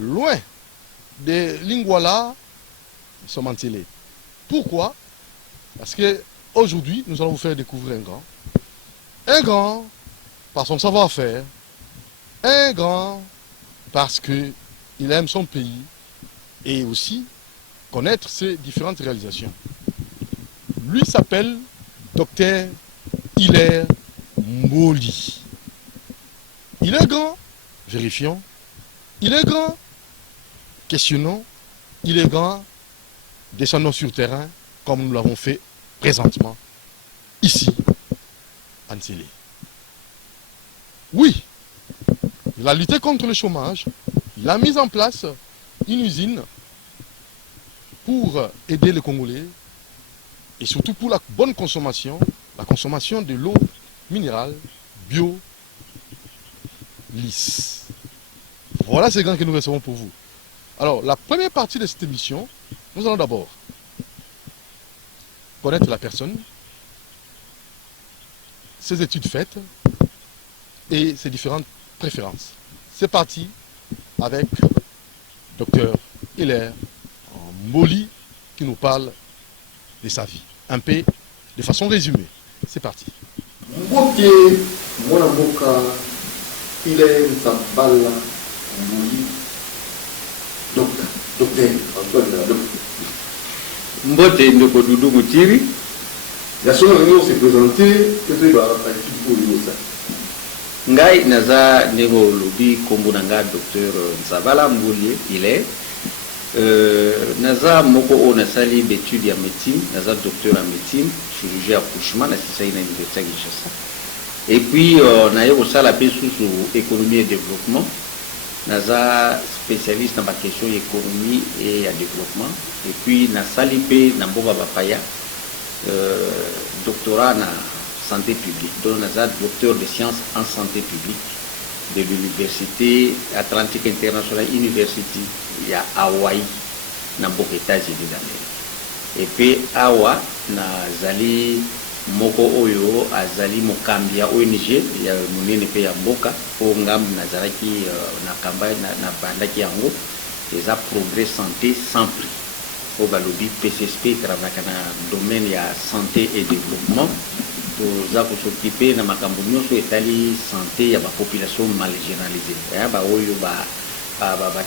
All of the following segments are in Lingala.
loin des Lingwala, nous sommes en télé. Pourquoi? Parce que aujourd'hui, nous allons vous faire découvrir un grand. Un grand par son savoir-faire. Un grand parce qu'il aime son pays et aussi connaître ses différentes réalisations. Lui s'appelle Dr Hilaire Mboli. Il est grand, vérifions. Il est grand, questionnons. Il est grand, descendons sur terrain, comme nous l'avons fait présentement, ici, en Télé. Oui, il a lutté contre le chômage. Il a mis en place une usine pour aider les Congolais et surtout pour la bonne consommation, la consommation de l'eau minérale, bio, lisse. Voilà ces grands que nous recevons pour vous. Alors, la première partie de cette émission, nous allons d'abord connaître la personne, ses études faites et ses différentes préférences. C'est parti avec Dr Hilaire Mboli qui nous parle de sa vie. Un peu de façon résumée. C'est parti. Mbote mwana mboka Hilaire Nzambala Mboli docteur Antoine Mbote ndeko Dudu Mutiri. La seule réunion s'est présentée que tu vas faire ça. Ngai naza nego lobi kombo nanga docteur Nzambala Mboli Hilaire. Naza moko o nasali d'études ya médecine, naza docteur en médecine, chirurgie accouchement na sisa ina université Kinshasa. Et puis na yo sala pe sous économie et développement. Naza spécialiste dans la question économie et développement. Et puis na sali pe na mboka bapaya doctorat na santé publique. Donc naza docteur de sciences en santé publique de l'université Atlantique International University ya Hawaii na mboka États-Unis d'Amérique. Et puis awa na zali moko oyo azali mokambia ONG ya munene pe ya mboka o ngam nazalaki na kamba na bandaki yango eza progrès santé sans prix o balobi PCSP travaillaka na domaine ya santé et développement toza s'occuper na makambo nyonso etali santé ya ba population mal généralisée ya ba oyo ba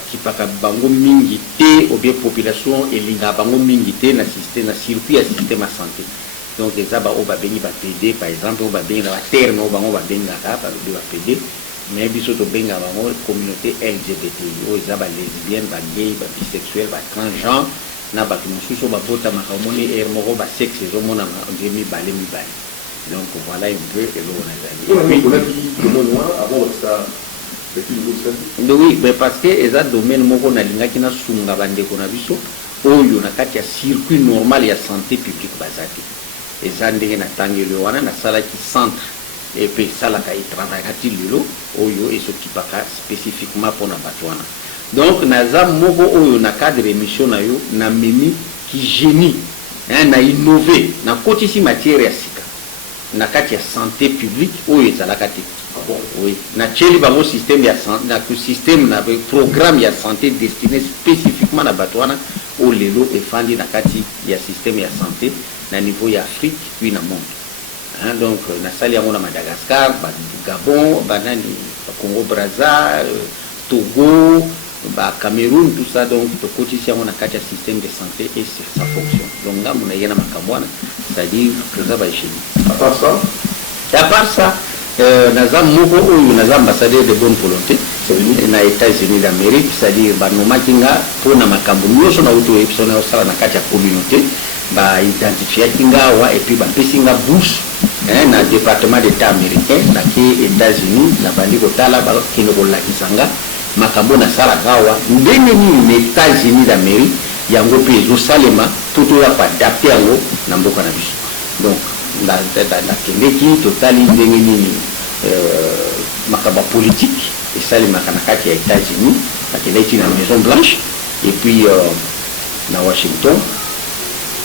kipaka bango mingi te ou bien population elinga bango mingi te na système na circuit ya système de santé. Donc les aba o ba bengi ba PD par exemple o ba bengi na terme o bango ba benga ka ba ba PD mais biso to benga bango communauté LGBT o ezaba lesbienne ba gay ba bisexuel ba transgenre na ba mususu ba bota makamoni moko ba sexe zo mona ngemi bale mi bale. Donc voilà un peu et l'on a dit. Avant ça. Oui, mais parce que les domaines moko na linga kina sunga bande kona biso oyo na kati ya circuit normal ya santé publique bazaki. Eza ndenge na tangelo wana na sala ki centre et puis sala ka travaillati lilo oyo et s'occupaka spécifiquement pour na batwana. Donc naza moko oyo na cadre émission na yo na memi ki génie na innover na kotisi matière ya sika na kati ya santé publique oyo ezala kati. Oui, na tcheli bango système ya santé na système na programme ya santé destiné spécifiquement na batwana au lelo et fandi na kati ya système ya santé na niveau ya Afrique puis na monde. Hein, donc na sali yango na Madagascar, ba Gabon, banani Congo Brazza, Togo, ba Cameroun, tout ça donc to kotisi yango na kati ya système de santé et sur sa fonction. Donc ngamu na yena makamwana, c'est-à-dire que ça va chez nous. À part ça, naza moko oyo naza ambassadeur de bonne volonté na États-Unis d'Amérique, c'est-à-dire banomakinga pona makambo nyonso na uto episona osala na kati ya communauté ba identifier kinga wa et puis ba pesinga bourse na département d'état américain na ki États-Unis na bandi kotala ba kinoko la kisanga makambo na sala gawa ndenge ni États-Unis d'Amérique yango pe zo salema toto ya pa adapter yango na mboka na biso. Donc la Kennedy totali ndenge nini makaba politique et ça les makanakati ya États-Unis la Kennedy na Maison Blanche et puis na Washington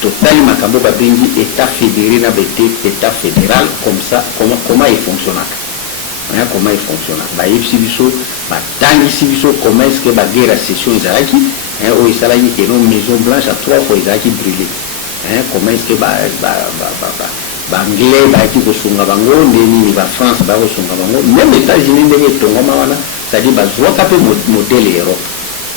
totali makabo ba bengi état fédéré na bete état fédéral comme ça comment il fonctionne. comment il fonctionne. Comment est-ce que la guerre à session Isaki, où il s'agit d'une maison blanche à 3 fois Isaki brûlé. Comment est-ce que Anglais qui kosunga bango, ni France ba kosunga bango, même les États-Unis ndenge tongoma wana, c'est-à-dire bazwaka pe modèle Europe.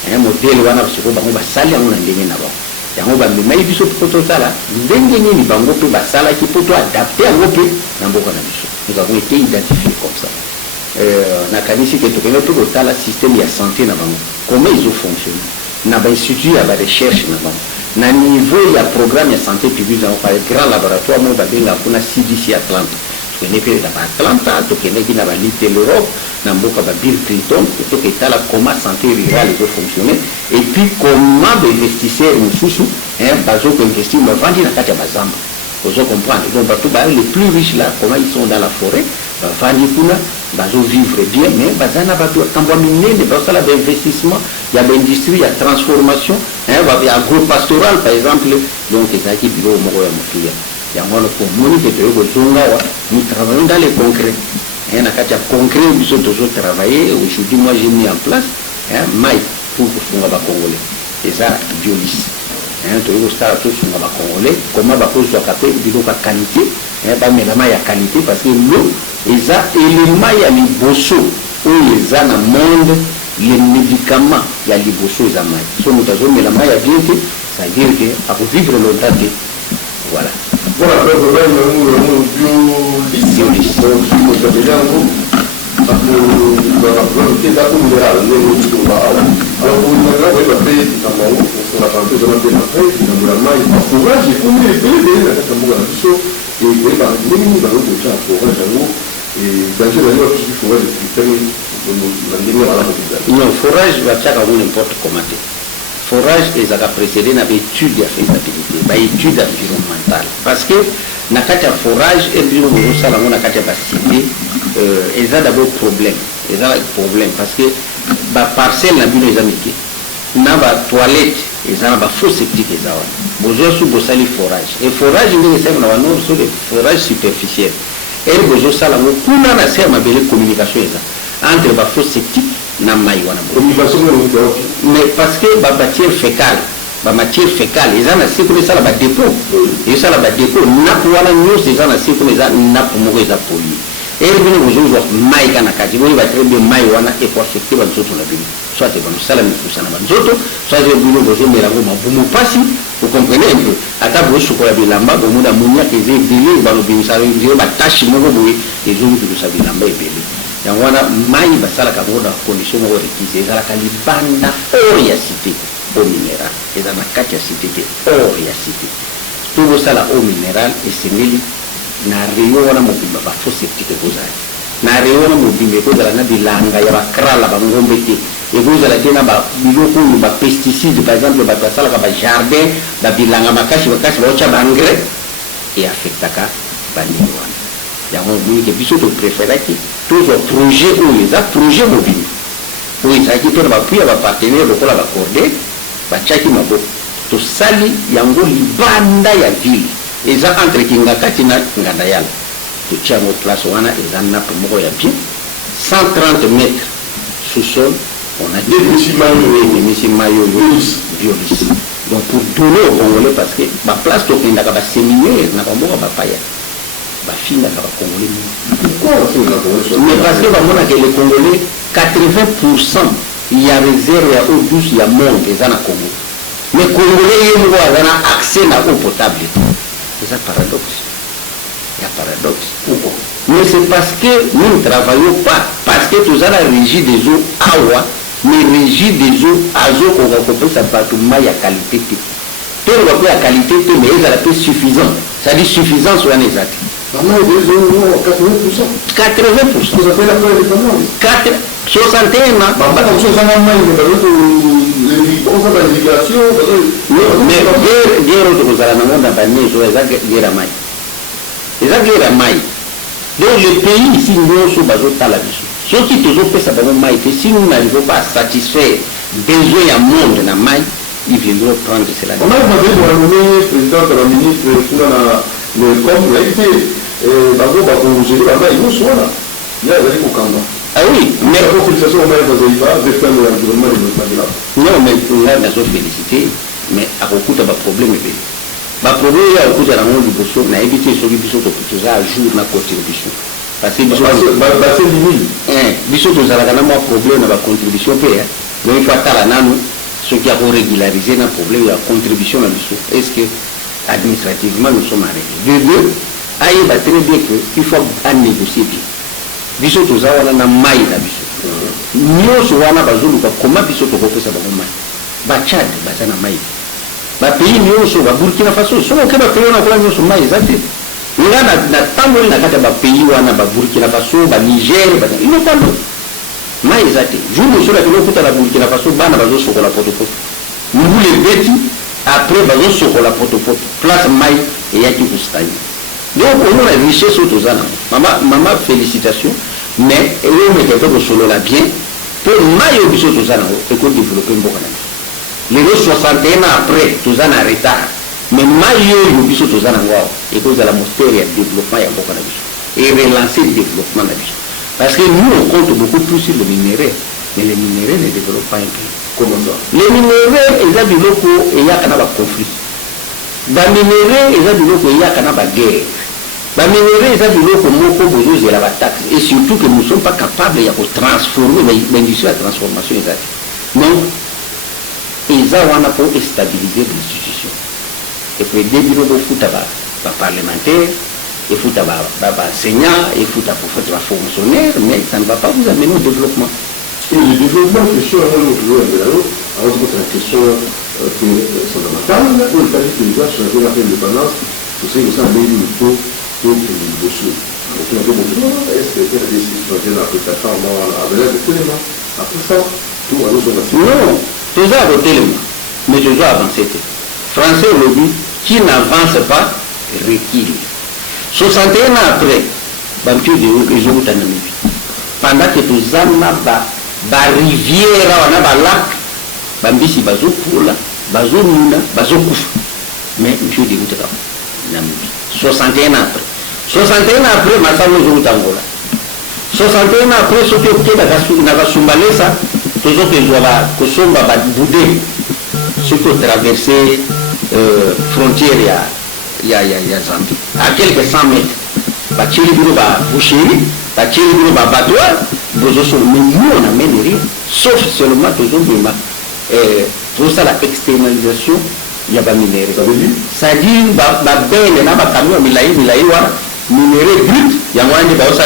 Modèle wana siko bango basali yango na ndenge na bango. Yango bamema biso poto sala, ndenge nini bango pe basala ki poto adapter yango pe na mboka na biso. Nous avons été identifiés comme ça. Na kanisi ke tokene pe kotala système ya santé na bango. Comment ils ont fonctionné? Na ba institut ya ba recherche na bango. Na niveau ya programme ya santé publique dans le grand laboratoire mo babenga kuna CDC Atlanta. Tokene pe na Atlanta, tokene ki na ba Little Europe, na mboka ba Bill Clinton, toketala comment santé rurale peut fonctionner et puis comment ba investisseurs mususu bazo ko investir ma vandi na kati ya bazamba. Vous comprenez? Donc les plus riches là, comment ils sont dans la forêt, vandi kuna bazo vivre bien, mais bazana ba tambwa minene basala ba investissement, il y a l'industrie, il y a transformation, il y a agro-pastoral par exemple, donc ça qui bilo moko ya mutuya. Ya mwana ko moni ke to ko zonga wa, nous travaillons dans le concret. Na kati ya concret biso toujours travailler, aujourd'hui moi j'ai mis en place mai pour kufunga ba congolais. Et ça biolis. Toyo stara to sunga ba congolais, comment ba ko soka pe bilo ka qualité, ba melama ya qualité parce que l'eau eza élément ya liboso oyo eza na monde les médicaments ya liboso eza mai so moto azomela ya bien te ça veut dire que ako vivre longtemps te voilà voilà non, forage va faire n'importe comment. Forage est précédé dans l'étude de faisabilité, l'étude environnementale. Parce que dans le forage, il y a d'abord problème. Il y a problème parce que la parcelle n'a plus les amis. Il y a des toilettes, il y a des faux septiques. Il y a des forage. Et forage, il y a des forage superficiel. Et il y a des communication entre les faux septiques et les communication. Mais parce que la matière fécale, ils ont un dépôt. Ils ont un dépôt. Ils ont un pollué. Et ils ont maï kanakati, ils vont très bien maï wana et pour affecter les autres la ville. Soit c'est bon, ça la même chose na banzoto, soit c'est bon, vous avez la gomme pour passer. Vous comprenez un peu. À ta bouche sur la bilamba, au monde amonia qui est délai, va nous bien ça, il va tâcher mon boui et je vous sa bilamba est belé. Donc wana maï basala kaboda condition requise, ça la kalibanda oria cité au minéral, et dans la katia cité oria cité. Tout ça la eau minérale et c'est na reyo wana mobimba ba faux septique kozala na reyo wana mobimba kozala na bilanga ya bakrala bangombe te ekozala te na biloko oyo ba pesticide par exemple bato basalaka ba jardin ba bilanga makasi baotia baengrais e affectaka banini wana yango moni ke biso topréféraki tozwa projet oyo eza projet mobimba oyo ezalaki mpe na bapui ya bapartenaire lokola bacorde batiaki maboko tosali yango libanda ya ville. Et ça entre Kingakati na Ngandayala. Tu tiens au place wana et ça n'a pas moko ya bien. 130 mètres sous-sol, on a deux maillots biolis. Donc pour donner aux Congolais parce que ma place to kinda ka séminaire na ba moko ba paya. Ba fina ka ba Congolais. Pourquoi on fait la Congolais? Mais parce que ba mona que les Congolais 80% il y a réserve ya eau douce ya monde et ça na Congo. Mais Congolais yemo a accès à eau potable. C'est un paradoxe. Il y a un paradoxe. Pourquoi? Mais c'est parce que nous ne travaillons pas. Parce que tout ça, la régie des eaux awa, mais régie des eaux azo, on va couper ça par tout mal, il y a qualité. Tout le monde a qualité, mais il y a la paix suffisante. C'est-à-dire suffisance ou un exact. 80%. 80%. Vous avez la preuve de 61 ans. Mais guerre vous allez dans le monde donc le pays ici nous sommes à la vision. Ceux qui toujours fait ça dans maï, si nous n'arrivons pas à satisfaire besoin à monde dans maï, ils viendront prendre cela. On a demandé au président de la ministre pour le comme il a été d'abord pour gérer la maï, nous sommes là. Il y a des Kokamba. Ah oui, mais. La consultation au Mali Bazaïba, j'ai fait l'environnement et le développement de l'art. Non, mais là, nous avons félicité, mais à beaucoup de problèmes. Le problème, il y a beaucoup de gens qui ont évité ce qui est à jour dans la contribution. Parce que c'est limite. Biso to zala kana mo problème na ba contribution pe donc il faut attendre nanu ce qui a régularisé na problème la contribution na biso est-ce que administrativement nous sommes arrêtés de deux aïe ba très bien que il faut à négocier bien biso to zala na mai na biso nyoso wana bazulu ba comment biso to kopesa ba mai ba Tchad ba zana mai ba pays nyoso ba Burkina Faso so ke ba pays na kwa nyoso mai zati nga na tango na kata ba pays wana ba Burkina Faso ba Niger ba ino tando mai ezate jour so la kuta la Burkina Faso bana bazo sokola potopoto ngule beti après bazo sokola potopoto place mai et yaki kustani donc on a richesse autozana mama félicitations mais on me fait solo la bien pour mai obiso autozana et ko développer mbokana les 61 ans après tozana retard mais maillot yo biso tozana ngao et cause de la mostère et développement ya beaucoup na biso et relancer le développement na biso parce que nous on compte beaucoup plus sur le minerai mais les minéraux ne développent pas un pays. Comment ça? Les minéraux ils ont du loco et ya kana ba conflit ba minéraux ils ont du loco et ya kana ba guerre ba minéraux ils ont du loco moko bozo zela ba taxe et surtout que nous ne sommes pas capables ya ko transformer l'industrie de transformation exacte donc ils ont pour stabiliser l'institution. Et puis des bureaux pour foutre parlementaire, et foutre enseignant, et foutre fonctionnaire, mais ça ne va pas vous amener au développement. Et le développement, question à alors c'est une question qui est fondamentale, où il fallait que les gens changent l'indépendance, pour ce que ça a mis le taux pour les dossiers. Donc on a dit, bon, est-ce que la décision de l'application avec l'aide de téléma, après ça, tout à l'autre non, tout ça au téléma, mais je dois avancer. Français le dit, qui n'avance pas, recule. 61 ans après, pendant que tous la rivière, on a un lac, bambisi bazo pula, bazo nuna, bazo kouf. Mais monsieur de Namibie. 61 ans après. 61 ans après, Massamo Zorutangola. 61 ans après, ce qui est dans la Sumbalesa, tous les autres qui sont boudés, ceux qui ont traversé frontière, il y a Zambie. À quelques 100 mètres, Bachiriburo va boucherie, Bachiriburo va battoir, mais nous on n'amène rien, sauf seulement toujours pour ça la externalisation, il y a pas minéraux. C'est-à-dire, il y a un camion, minéraux brut, il y a moyen de faire ça.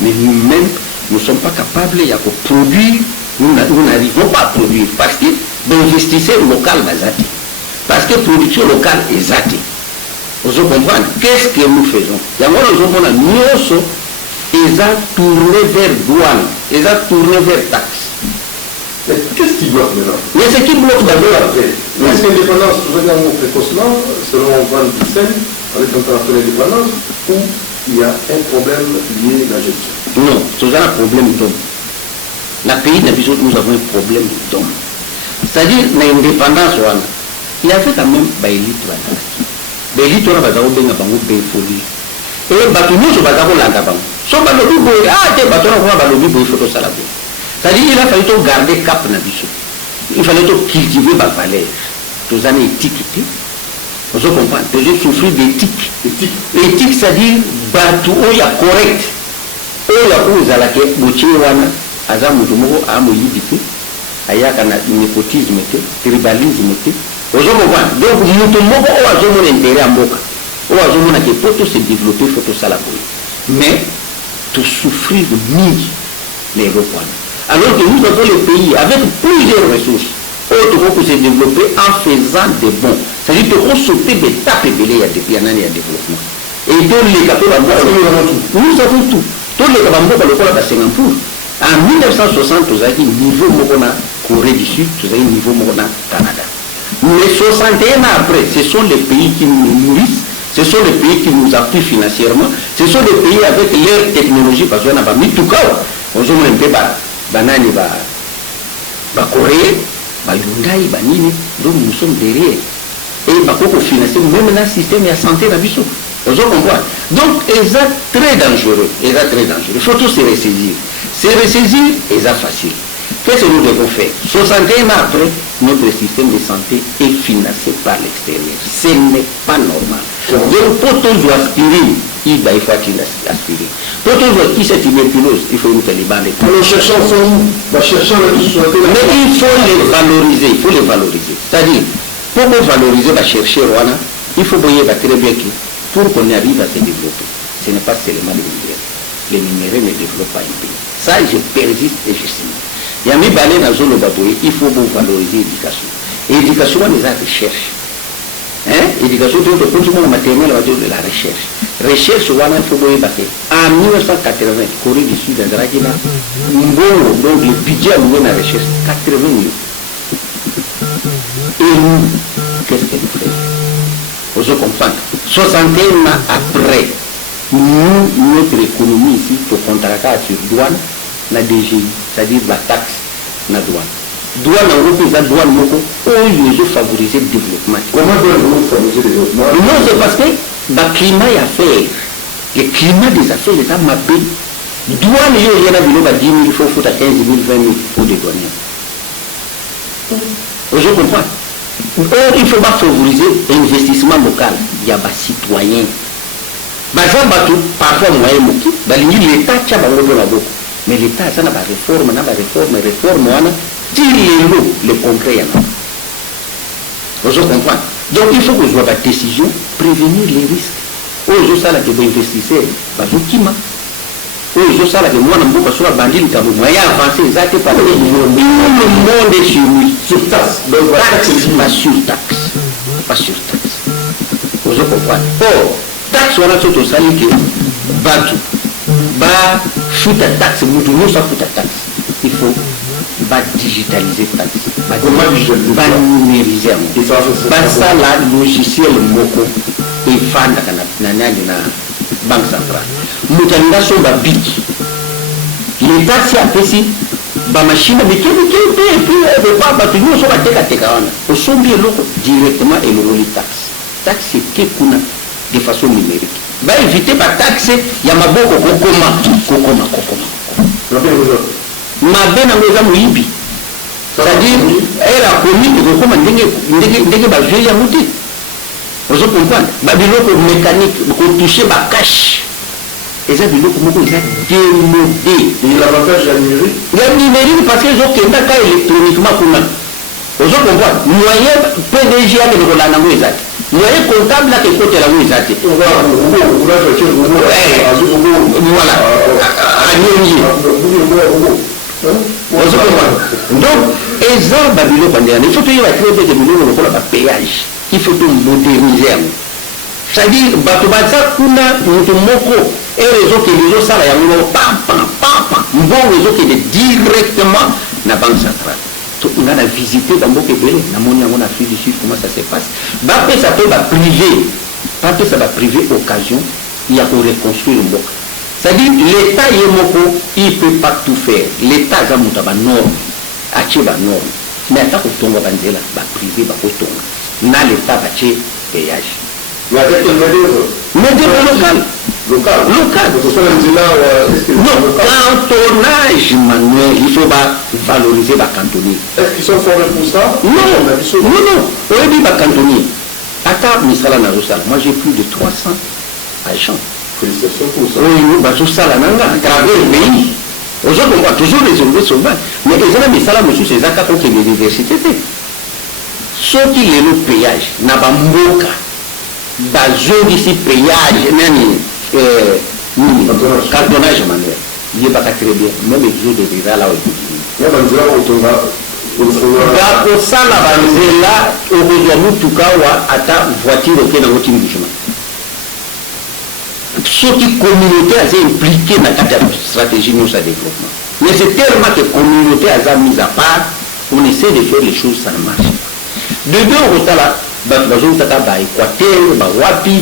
Mais nous-mêmes, nous ne sommes pas capables de produire, nous n'arrivons pas à produire parce que l'investisseur local est zati. Parce que la production locale est zati. Vous comprenez? Qu'est-ce que nous faisons? Il y a nous ils ont tourné vers douane, ils ont tourné vers taxes. Mais qu'est-ce qui bloque maintenant? Mais ce qui bloque d'abord. Est-ce que l'indépendance, vous avez un mot précocement, selon Van Dyssen, avec l'opération d'indépendance, ou il y a un problème lié à la gestion? Non, c'est un problème d'homme. La pays n'a besoin, nous avons un problème d'homme. C'est-à-dire, l'indépendance, il y avait quand même l'élite. L'élite, on a des folies. Et nous avons so balobi boy te batona ko balobi boy photo sala boy c'est-à-dire il a fallu to garder cap na biso il fallait to cultiver ba valeur tous années étiqueté on se comprend toujours souffrir d'éthique éthique c'est-à-dire batu oya correct oya ko zala ke bochi wana aza mutu moko amo yibite ayaka na népotisme te tribalisme te on se comprend donc mutu moko o azo mon intérêt à mboka o azo mon ke poto se développer photo sala boy mais de souffrir de mille les repoints. Alors que nous avons le pays avec plusieurs ressources, autres pour se développer en faisant des bons. C'est-à-dire qu'on sauter des tapes et des depuis un an et un développement. Et tous les capitaux, nous avons tout. Tous les capitaux, le col à Singapour. En 1960, vous avez un niveau Mokona, Corée du Sud, vous avez un niveau Mokona, Canada. Mais 61 ans après, ce sont les pays qui nous nourrissent. Ce sont les pays qui nous appuient financièrement. Ce sont les pays avec leur technologie, parce qu'on n'a pas mis tout cas. On a un peu banani, Corée, Hyundai, Banini. Donc nous sommes derrière. Et il faut financer même le système de la santé. Vous comprenez? Donc, c'est très dangereux. Il faut tout se ressaisir. Se ressaisir, c'est facile. Qu'est-ce que nous devons faire? 61 ans après, notre système de santé est financé par l'extérieur. Ce n'est pas normal. Donc, pour tous aspirer, il faut aspirer. Pour tous qui cette tuberculose, il faut nous faire les balles. Alors, cherchons la société. Mais il faut les valoriser. C'est-à-dire, pour vous valoriser, chercher, il faut voyer très bien que pour qu'on arrive à se développer, ce n'est pas seulement les minéraux. Les minéraux ne développent pas un pays. Ça, je persiste et je signe. Il y a mis balai dans zone baboué, il faut vous valoriser l'éducation. Et l'éducation, on les a recherche. L'éducation, tout le monde matériel, on va dire de la recherche. Recherche, on a fait en 1980, Corée du Sud, donc le budget a loué la recherche, 80 millions. Et nous, qu'est-ce que nous faisons? Vous comprenez? 61 ans après, nous, notre économie ici, pour contracter sur douane, la DGI, c'est-à-dire la taxe, la douane. Douane en gros, la douane, ils ont favorisé le développement. Comment doit-on favoriser le développement? Non, c'est parce que le climat est affaire. Le climat des affaires est à ma paix. Douane, il y a 10 000, il faut foutre à 15 000, 20 000 pour des douaniers. Vous comprenez? Il ne faut pas favoriser l'investissement local. Il y a des citoyens. Parfois, l'État a beaucoup. Mais l'État a une réforme, le concret. Vous comprenez? Donc il faut que vous ayez des décisions, prévenir les risques. Aujourd'hui, ça, que vous investissez, tout le monde est sur lui. Sur taxe. Donc, Pas sur taxe. Vous comprenez? Or, taxe, on a tout ça que Batu. Fout à taxe, nous ça fout à taxe. Il faut digitaliser la taxe. Comment digitaliser? Numériser. Ça, la logiciel Moko et fan dans la banque centrale. Nous avons un bic. L'État s'y a fait la machine, mais qui est pas battu, nous sommes à Teka. Au sommet directement et le taxe. Taxe, c'est quelque chose de façon numérique. Va éviter la taxe, il y a ma beaucoup kokoma. Ma belle a mis c'est-à-dire, elle a commis que kokoma ndenge ba vieille amouti. Vous comprenez? Babiloko mécanique, qu'on touche ba cash. Et ça, biloko moko ils ont démodé. Et l'avantage de la numérique? La numérique parce qu'ils ont qu'un cas électroniquement qu'on a. Vous comprenez? Moyen PDG avec le Rolanda Mouizat. Moyen comptable là qui côté la Mouizat. Voilà. Donc, il faut qu'il y ait un péage. Il faut tout moderniser. C'est-à-dire, et les autres qui les autres, ça, bon réseau qui est directement dans la banque centrale. On a visité dans beaucoup de pays, on a Afrique du Sud, comment ça se passe. Ça peut être privé. Parce que ça va privé occasion, il y a pour reconstruire le bloc. C'est-à-dire, l'État, il ne peut pas tout faire. L'État, il a une norme. Il y a une norme. Mais il y a une norme privé, il y a l'État, il y a un péage. Mais avec quel médium local. Non, cantonnage manuel, il faut valoriser les cantonniers. Est-ce qu'ils sont formés pour ça? Non. On dit les cantonniers. Moi j'ai plus de 300 agents. Félicitations pour ça. Oui, à travers le pays. Aujourd'hui, on va toujours résolver ce problème. Mais les gens, c'est ça qui est l'université. Ceux qui ont le péage, n'a pas moka. Bazou ici péage, cartonnage manuel. Il n'est pas très bien. Même les jours de visa là où pour ça, la banzée là, au besoin de tout cas, à ta voiture au dans votre jugement. Ceux qui communauté a impliqué dans la stratégie de notre développement. Mais c'est tellement que la communauté a mis à part, on essaie de faire les choses, ça ne marche pas. De deux, on est là. Équateur, Wapi,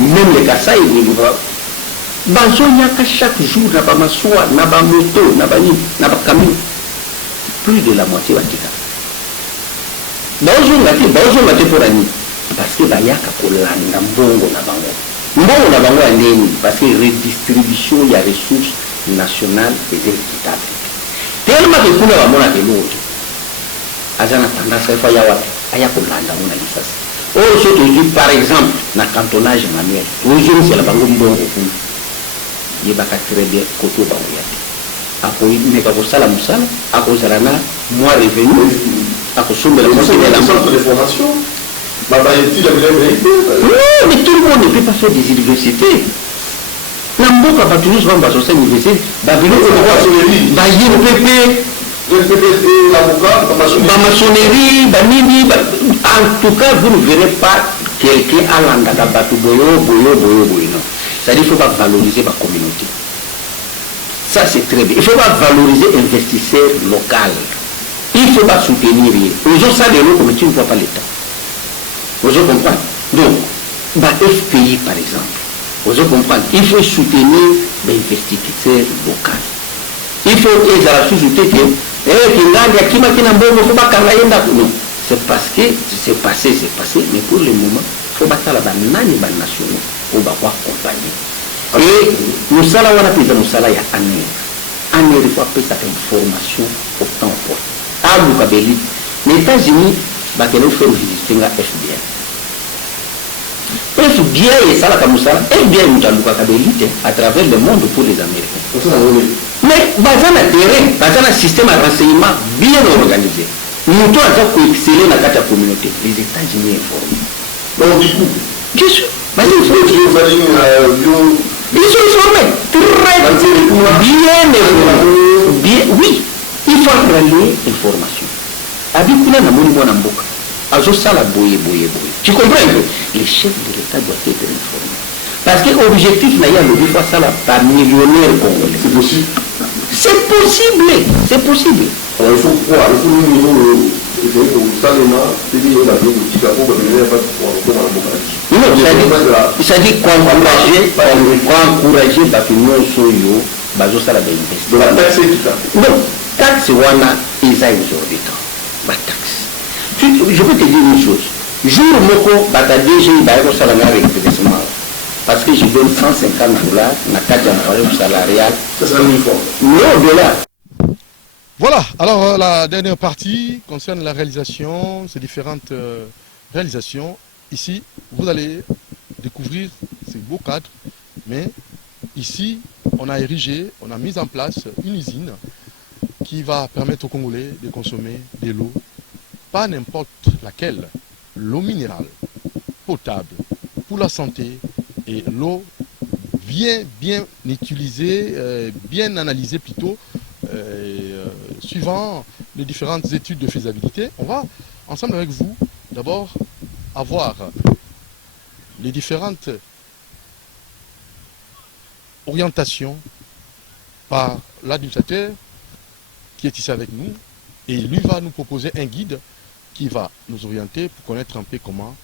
même les Kassai, chaque jour, n'a pas massoua, n'a pas moto, n'a pas camion. Plus de la moitié va quitter. Bonjour, pour Annie. Parce que Bayaka, Kolanda, Bongo, n'a pas mbongo na bango andeni parce que redistribution ya ressources nationales est équitable tellement que kuna bamona ke l'autre azana tendance à faire wapi aya kolanda mona lisasi oh ce que dit par exemple na cantonnage manuel aujourd'hui c'est la bango mbongo kuna yebaka très bien koto bango yate ako meka kosala musala ako zala na moi revenu ako sombela conseiller la centre de formation. Mais tout le monde ne peut pas faire des universités. La mboka va toujours se rendre à son université. La maçonnerie, en tout cas, vous ne verrez pas quelqu'un à l'andaka batu boyo. C'est-à-dire qu'il ne faut pas valoriser ma communauté. Ça, c'est très bien. Il ne faut pas valoriser investisseurs local. Il ne faut pas soutenir. Les gens savent de l'eau comme tu ne vois pas l'État. Vous comprenez? Donc, FPI par exemple, vous comprenez? Il faut soutenir les investisseurs locaux. Il faut qu'ils aient la sous-souté que non. C'est parce que c'est passé, mais pour le moment, il faut battre la banane et la nationaux pour accompagner. Et nous sommes là, on a fait nous sommes là il y a année. Il faut appeler ça une formation au temps fort. À Moukabeli, les États-Unis, ils vont faire visiter la FBI. FBI et ça, FBI à travers le monde pour les Américains. Mais dans un terrain, dans un système de renseignement bien organisé, nous devons exceller dans la communauté. Les États-Unis informés. Donc du coup, bien sûr. Ils sont informés. Très bien. Oui, il faut rallier l'information. Abikuna na moni mwana mboka. Azosala boye. Tu comprends que les chefs de l'État doivent être informés. Parce que l'objectif n'a pas le fois ça par millionnaire congolais. C'est possible. C'est possible. Alors il faut croire, il faut nous ça dit qu'encourager la taxe non, taxe wana eza exorbitant. Ma taxe. Je peux te dire une chose. Jour moko bata DG baiko salanga redressement. Parce que je donne $150 na carte d'employé salarial. Ça c'est une fois. Non, de là. Voilà, alors la dernière partie concerne la réalisation, ces différentes réalisations. Ici, vous allez découvrir ces beaux cadres, mais ici, on a érigé, on a mis en place une usine qui va permettre aux Congolais de consommer de l'eau, pas n'importe laquelle, l'eau minérale, potable, pour la santé, et l'eau bien utilisée, bien analysée plutôt, suivant les différentes études de faisabilité. On va ensemble avec vous d'abord avoir les différentes orientations par l'administrateur qui est ici avec nous, et lui va nous proposer un guide qui va nous orienter pour connaître un peu comment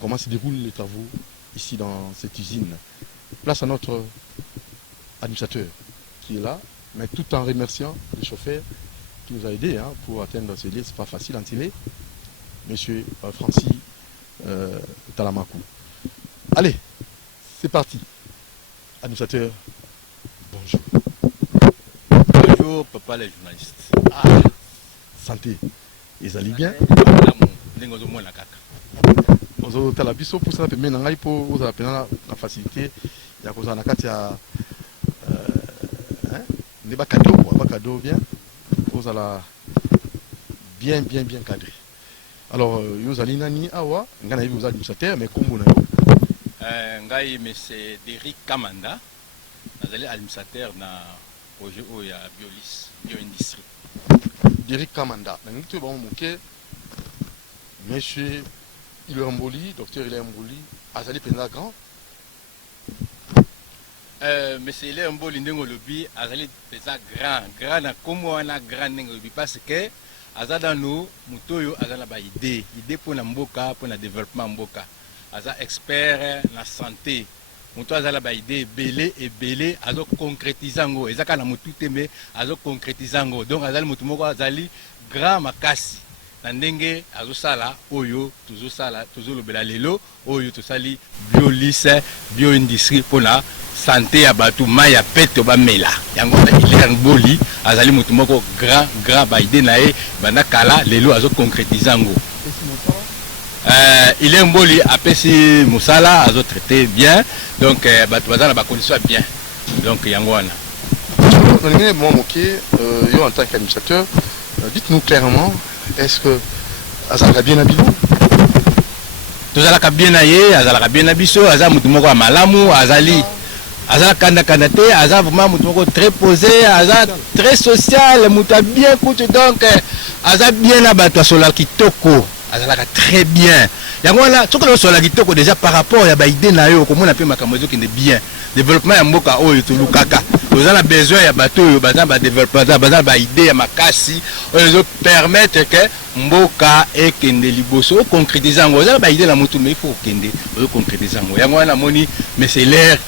comment se déroulent les travaux ici dans cette usine. Place à notre administrateur qui est là, mais tout en remerciant le chauffeur qui nous a aidés pour atteindre ce lieu. C'est pas facile en Tilé, monsieur Francis Talamakou. Allez, c'est parti. Administrateur, bonjour. Bonjour, papa les journalistes. Santé, ils allaient bien. Ozo talabiso pour ça permet nangai pour oza pena la facilité ya koza na kati ya ne ba cadeau bien oza la bien cadré. Alors yozali nani awa ngana yibi oza administrateur mais kombo na yo ngai monsieur Derrick Kamanda nazali administrateur na projet oya Biolis Bioindustrie. Derrick Kamanda ngi to ba moke monsieur Ilemboli, docteur Ilemboli, Azali Pena Grand. Monsieur Ilemboli Ndengo Lobi, Azali Pena grand na comme on a grand Ndengo Lobi parce que Azada nous, Mutoyo Azala ba idée pour na mboka, pour na développement mboka. Aza expert na santé. Muto Azala ba idée belé azo concrétisango. Ezaka na mutu tembe azo concrétisango. Donc Azali mutu moko Azali grand makasi. na ndenge azosala oyo tozosala tozolobela lelo oyo tosali biolise bioindustrie mpona santé ya bato mai ya pete bamela yango Hilaire Mboli azali motu moko grand baide na ye banda kala lelo azoconcrétise yango. Hilaire Mboli apesi mosala azotraité bien donc bato baza na bacondition bien donc yango wana. Yo en tant qu'administrateur, dites-nous clairement, est-ce que azalaka bien na bino? Tozalaka bien na ye, azalaka bien na biso, aza mutu moko ya malamu, azali kanda te, aza vraiment mutu moko très posé, aza très social, mutu bien kutu donc aza bien na bato asola kitoko, azalaka très bien. Yango wana soki asola kitoko déjà par rapport ya ba idée na yo komona pe makambo ezokende bien. Développement ya mboka oyo tolukaka tozala besoin ya bato oyo baza ba développement baza ba idée ya makasi oyo permettre que mboka ekende liboso concrétiser ngo za ba idée na mutu mais il faut kende concrétiser ngo yango wana moni mais c'est l'air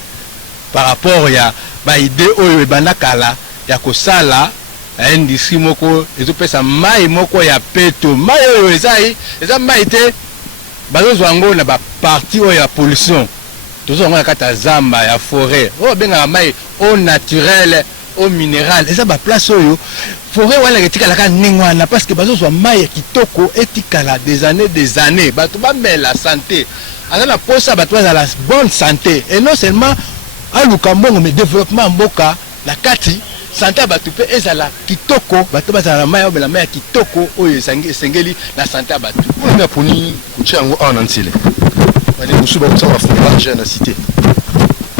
par rapport ya ba idée oyo ebanda kala ya kosala industrie moko ezopesa mai moko ya peto mai oyo eza mai te bazozwa ngo na ba partie oyo ya pollution. Toujours on a kata zamba ya forêt oh benga mai eau naturelle eau minérale eza ba place oyo forêt wana etikala ka ningwana parce que bazo zwa mai kitoko etikala des années bato ba mela santé azala posa bato za la bonne santé et non seulement aluka mbongo mais développement mboka la kati santé bato pe ezala kitoko bato bazala mai o bela mai kitoko oyo esengeli na santé bato on a poni kuchango en ntile.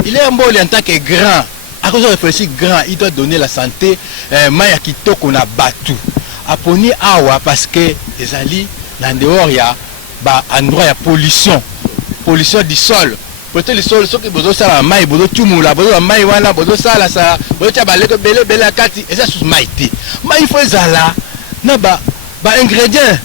Il est un bon en tant que grand. À cause de réfléchir grand, il doit donner la santé. Maya kitoko na batu. Aponi awa parce que les alliés dans dehors il y a endroit ya pollution du sol. Peut-être le sol ce que besoin ça mai besoin tumula besoin mai wana besoin ça la ça besoin ba leko bele kati et ça sous maïté. Mais il faut ezala na ba ingrédients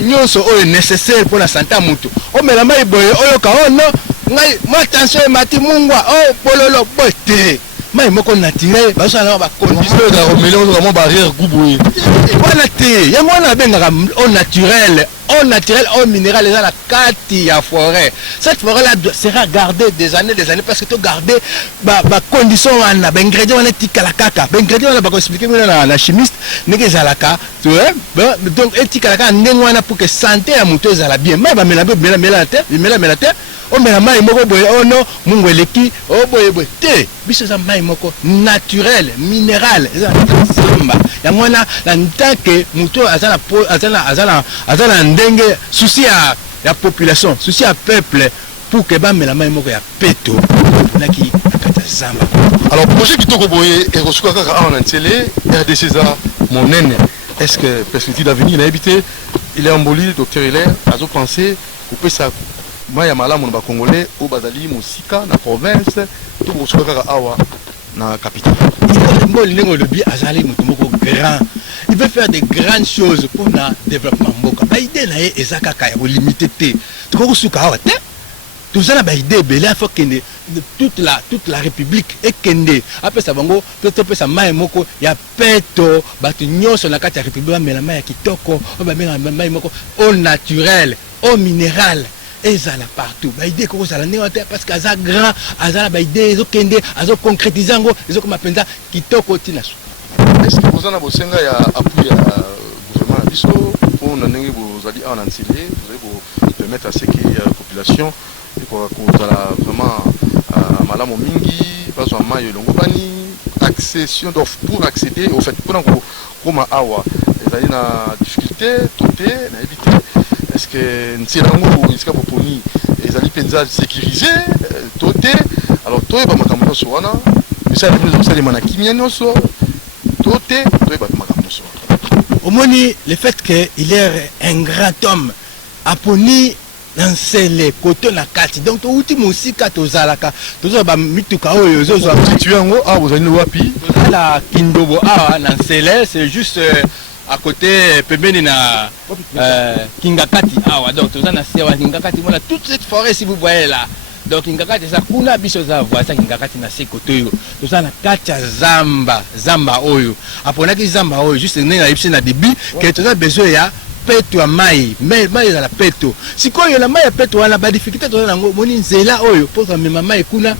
nyonso oyo nécessaire pour la santé ya mutu o mela mai boye oyo ka ono ngai ma tension mati mungwa o bololo bote mai moko naturel basala ba condition da omela vraiment barrière guboye voilà te yango wana bengaka au naturel au minéral eza la kati ya forêt. Cette forêt là sera gardée des années parce que tu garder ba condition wana ba ingrédients wana tikala kaka ba ingrédients wana ba ko expliquer na chimiste ndenge zalaka tu vois donc etikala kaka ndenge wana pour que santé ya mutu ezala bien mai ba mela te o mela mai moko boye ono mungu eleki o boye te biso za mai moko naturel minéral eza samba yango wana na ntake mutu azana ndenge souci ya population souci ya peuple pour que ba mela mai moko ya peto naki akata zamba. Alors projet kitoko boye et reçoit kaka en ntele RDC za monene est-ce que perspective d'avenir na habité il est emboli docteur Hilaire azo penser couper ça mai ya malamu na ba congolais au bazali musika na province to reçoit kaka awa na capitale. Mboli ndenge lobi azali mutu moko grand. Il veut faire des grandes choses pour le développement mboka. Ba idée na ye ezakaka ya limité te. Toko suka awa te. Tout ça ba idée belé faut que toute la république et kende. Après ça bango peut-être ça mai moko ya peto batu nyonso na kati ya république mais la mai ya kitoko ba mai moko au naturel, au minéral. Ezala partout ba idée ko sala ne wate parce que aza grand azala ba idée ezokende azo concrétiser ngo ezokoma penza kitoko tina. Est-ce que vous en avez besoin ya appui à gouvernement biso pour ndenge vous allez en enseignner vous allez permettre à ce que la population pour kozala vraiment malamu mingi bazo mayo longobani accession d'offre pour accéder au fait pour comme awa ezali na difficulté toté na éviter. Est-ce que ntirango iska poponi ezali penza sécurisé toté alors toi ba makambo so wana bisa les ça les manakimia noso toté toi ba makambo so omoni le fait que il est un grand homme aponi nansele koto na kati donc to uti musika tozalaka tozo ba mituka oyo zozo situé ngo ah vous allez wapi la Kindobo ah nansele c'est juste à côté pembeni na Kingakati awa donc toza na sewa Kingakati mona toute cette forêt si vous voyez là donc Kingakati ça kuna biso za voisin Kingakati na sekoto yo toza na kati ya zamba oyo aponaki zamba oyo juste na ipsi na début que toza besoin ya peto ya mai ezala peto sikoyo na mai ya peto wana badifficulté toza nango moni nzela oyo mpo kamema mai kuna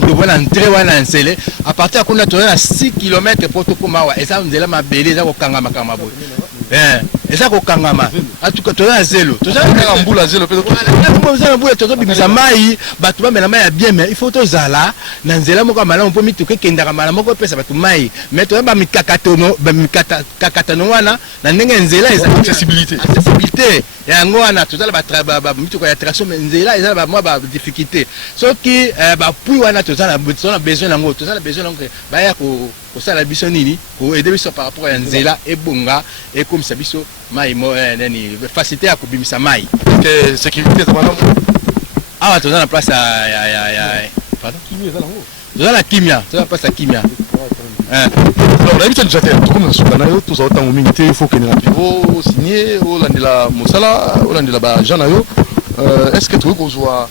tobona ntre wana nzele a partir ya kuna toza na 6 km mpo tokoma awa eza nzela mabele eza kokangama kama boye eza kokangama atuka toza na zelo toza na mbula zelo mbula tozobimisa mai bato bamela mai ya bien mais il faut tozala na nzela moko ya malamu mpo mituka ekendaka malamu moko epesa bato mai mais toza bamikakatano wana na ndenge nzela eza accessibilité yango wana tozala mituka ya attraction mais nzela eza bamwa badifficulté soki bapui wana toza na besoin yango toza na besoin yango baya kosala biso nini koede biso par rapport ya nzela ebonga ekomisa biso mai nani facilité ya kobimisa mai sécurité za malamu awa toza na place ya pardon toza na kimia toza na place ya kimia alors la habitude déjà comme na suka na yo toza otango mingi te il faut que na bureau signer olandela mosala olandela ba jana yo est-ce que tu kozwa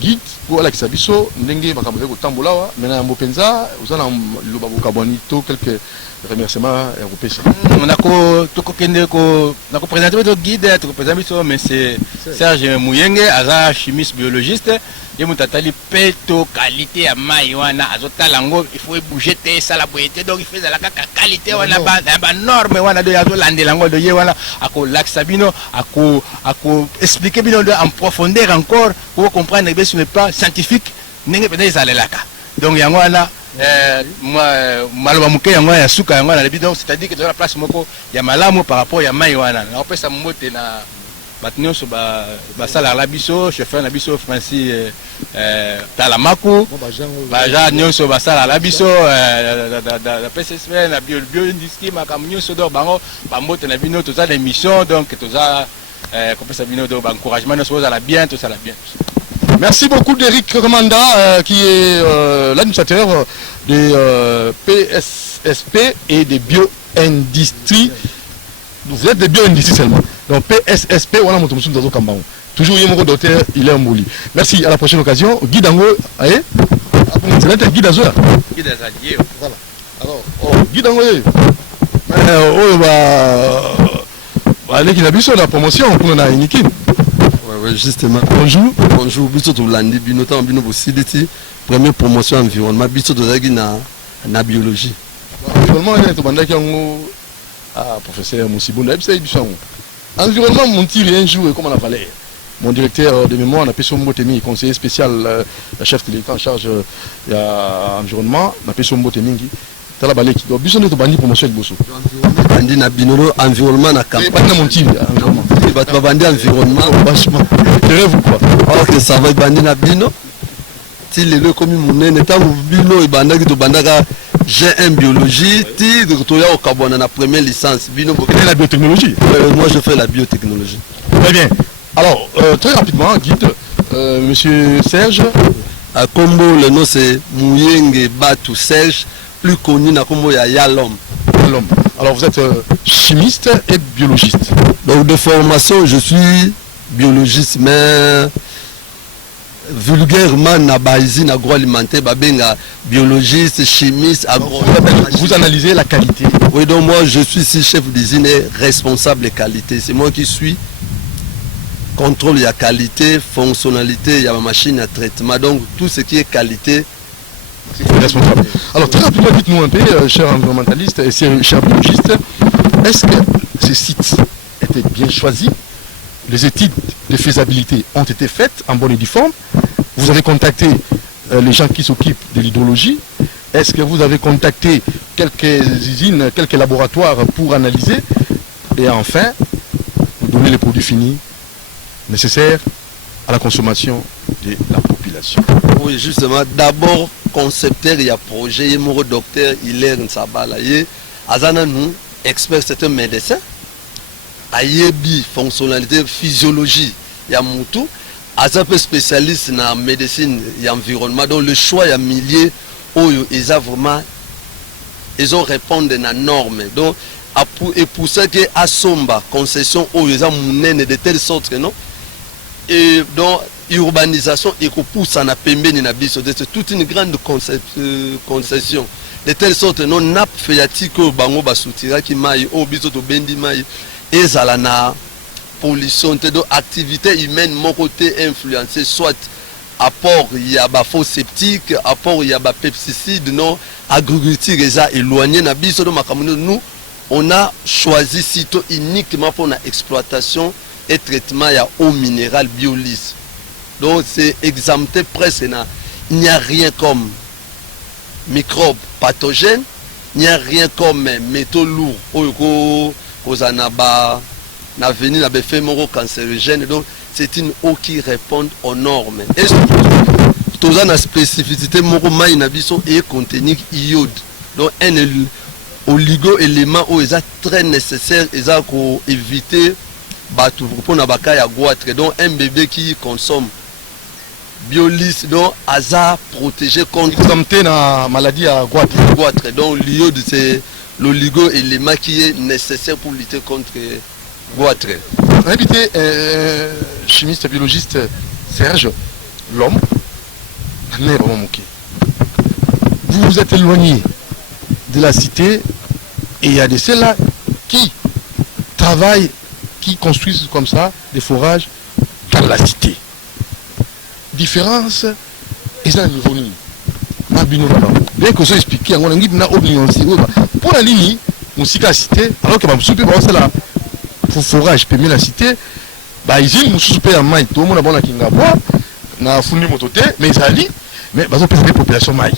guide pour alakisa biso ndenge makambo kotambola wa mena ya mbopenza uzana loba bokabwani to quelques remerciements ya kopesa tokokende na kopresente biso guide tokopresente biso monsieur Serge Muyenge aza chimiste biologiste ye moto atali peto qualité ya mai wana azotala ngo il faut bouger te esala boye te donc il faut ezala kaka qualité wana banorme wana do azolandela ngo do ye wana akolakisa bino expliquer bino en profondeur encore pour comprendre bien sur le plan scientifique ndenge pena ezalelaka donc yango wana maloba moke yango ya suka yango wana lebi donc c'est-à-dire que toza na place moko ya malamu par rapport ya mai wana naopesa mbote na bato nyonso basalaka la biso chauffeur na biso Francis Talamaku baja nyonso basalaka la biso na PSSP na bioindustrie makambo nyonso donc bango bambote na bino toza na émission donc toza kopesa bino donc encouragement nyonso ozala bien tosala bien. Merci beaucoup d'Eric Remanda qui est l'administrateur de PSSP et des bio-industries. Vous êtes des bio-industries seulement. Donc PSSP, voilà mon tomousou dans Kambao. Toujours Yemoko docteur, il est en Mouli. Merci, à la prochaine occasion. Guy Dango, allez. C'est l'intérêt Guy Dazola. Guy Dazola. Voilà. Alors, Guy Dango, allez, qui a vu sur la promotion pour la Niki. Oui, justement. Bonjour. Bonjour, biso to landi binotan bino possibilité première promotion environnement biso to zaki na biologie. Environnement il to bandaki yango professeur Musibunda ebisa biso. Environnement mon tir un jour comme on a parlé. Mon directeur de mémoire on a Pesso Mbotemi conseiller spécial chef de l'État en charge de l'environnement on a Pesso Mbotemi tala baleki do biso ne to bandi promotion bosso. Bandi na binolo environnement na camp. Bandi na mon tir environnement. Bato bandi environnement vachement rêve ou quoi alors que ça va bandi na bino ti lelo comme munene ta bino ibandaki to bandaka G1 biologie ti to ya okabona na première licence bino la biotechnologie. Moi je fais la biotechnologie. Très bien. Alors très rapidement guide monsieur Serge à Combo le nom c'est Muyenge Batu Serge plus connu na Combo ya Yalom. Alors vous êtes chimiste et biologiste. Donc de formation je suis biologiste mais vulgairement na baisine agroalimentaire babenga biologiste chimiste agro. Vous analysez la qualité. Oui donc moi je suis ici chef d'usine et responsable de qualité. C'est moi qui suis contrôle de la qualité, fonctionnalité, il y a ma machine à traitement donc tout ce qui est qualité. Responsable. Alors très rapidement, dites-nous un peu, cher environnementaliste et cher biologiste, est-ce que ces sites étaient bien choisis? Les études de faisabilité ont été faites en bonne et due forme? Vous avez contacté les gens qui s'occupent de l'hydrologie? Est-ce que vous avez contacté quelques usines, quelques laboratoires pour analyser? Et enfin, vous donnez les produits finis nécessaires à la consommation de la population. Oui, justement, d'abord, concepteur, il y a projet, il y a docteur, il est un sabala, azana nous, expert, c'est un médecin, ayebi, fonctionnalité, physiologie, il y a moutou, azapé spécialiste dans la médecine et environnement, donc le choix, il y a milliers, ils ont vraiment, ils ont répondu à la norme, donc, et pour ça que à Somba, concession, ils ont mouné de telle sorte que non, et donc, urbanisation et qu'on pousse en apembeni na biso c'est toute une grande concession de telle sorte non nappe phréatique au bango basutira qui maille au biso to bendi maille ezala na pollution te do activité humaine mon côté influencé soit apport il y a ba faux septique apport il y a ba pesticide non agriculture déjà éloigné na biso do makamuno nous on a choisi site uniquement pour la exploitation et traitement ya eau minérale biolise. Donc c'est exempté presque na, il n'y a rien comme microbes pathogènes, il n'y a rien comme métaux lourds na venir na fait moro cancérigène. Donc c'est une eau qui répond aux normes. Et tout ça na spécificité moro mai na biso et contenir iode. Donc un oligo-élément est très nécessaire pour éviter pour donc un bébé qui consomme biolyse donc hasard protégé contre la maladie à goitre. Donc l'iode c'est l'oligo-élément qui est nécessaire pour lutter contre goitre. Invité chimiste biologiste Serge L'homme. Vous vous êtes éloigné de la cité et il y a de ceux-là qui travaillent, qui construisent comme ça des forages dans la cité. Différence, ils sont revenus. Bien que ça explique, on a dit pour la ligne, on s'y a cité, alors que là pour forage permet la cité, bah ils ont soupé en maille, tout le monde a bon la kinga bois, na fourni mototé, mais ils allaient, mais ils ont permis la population maille.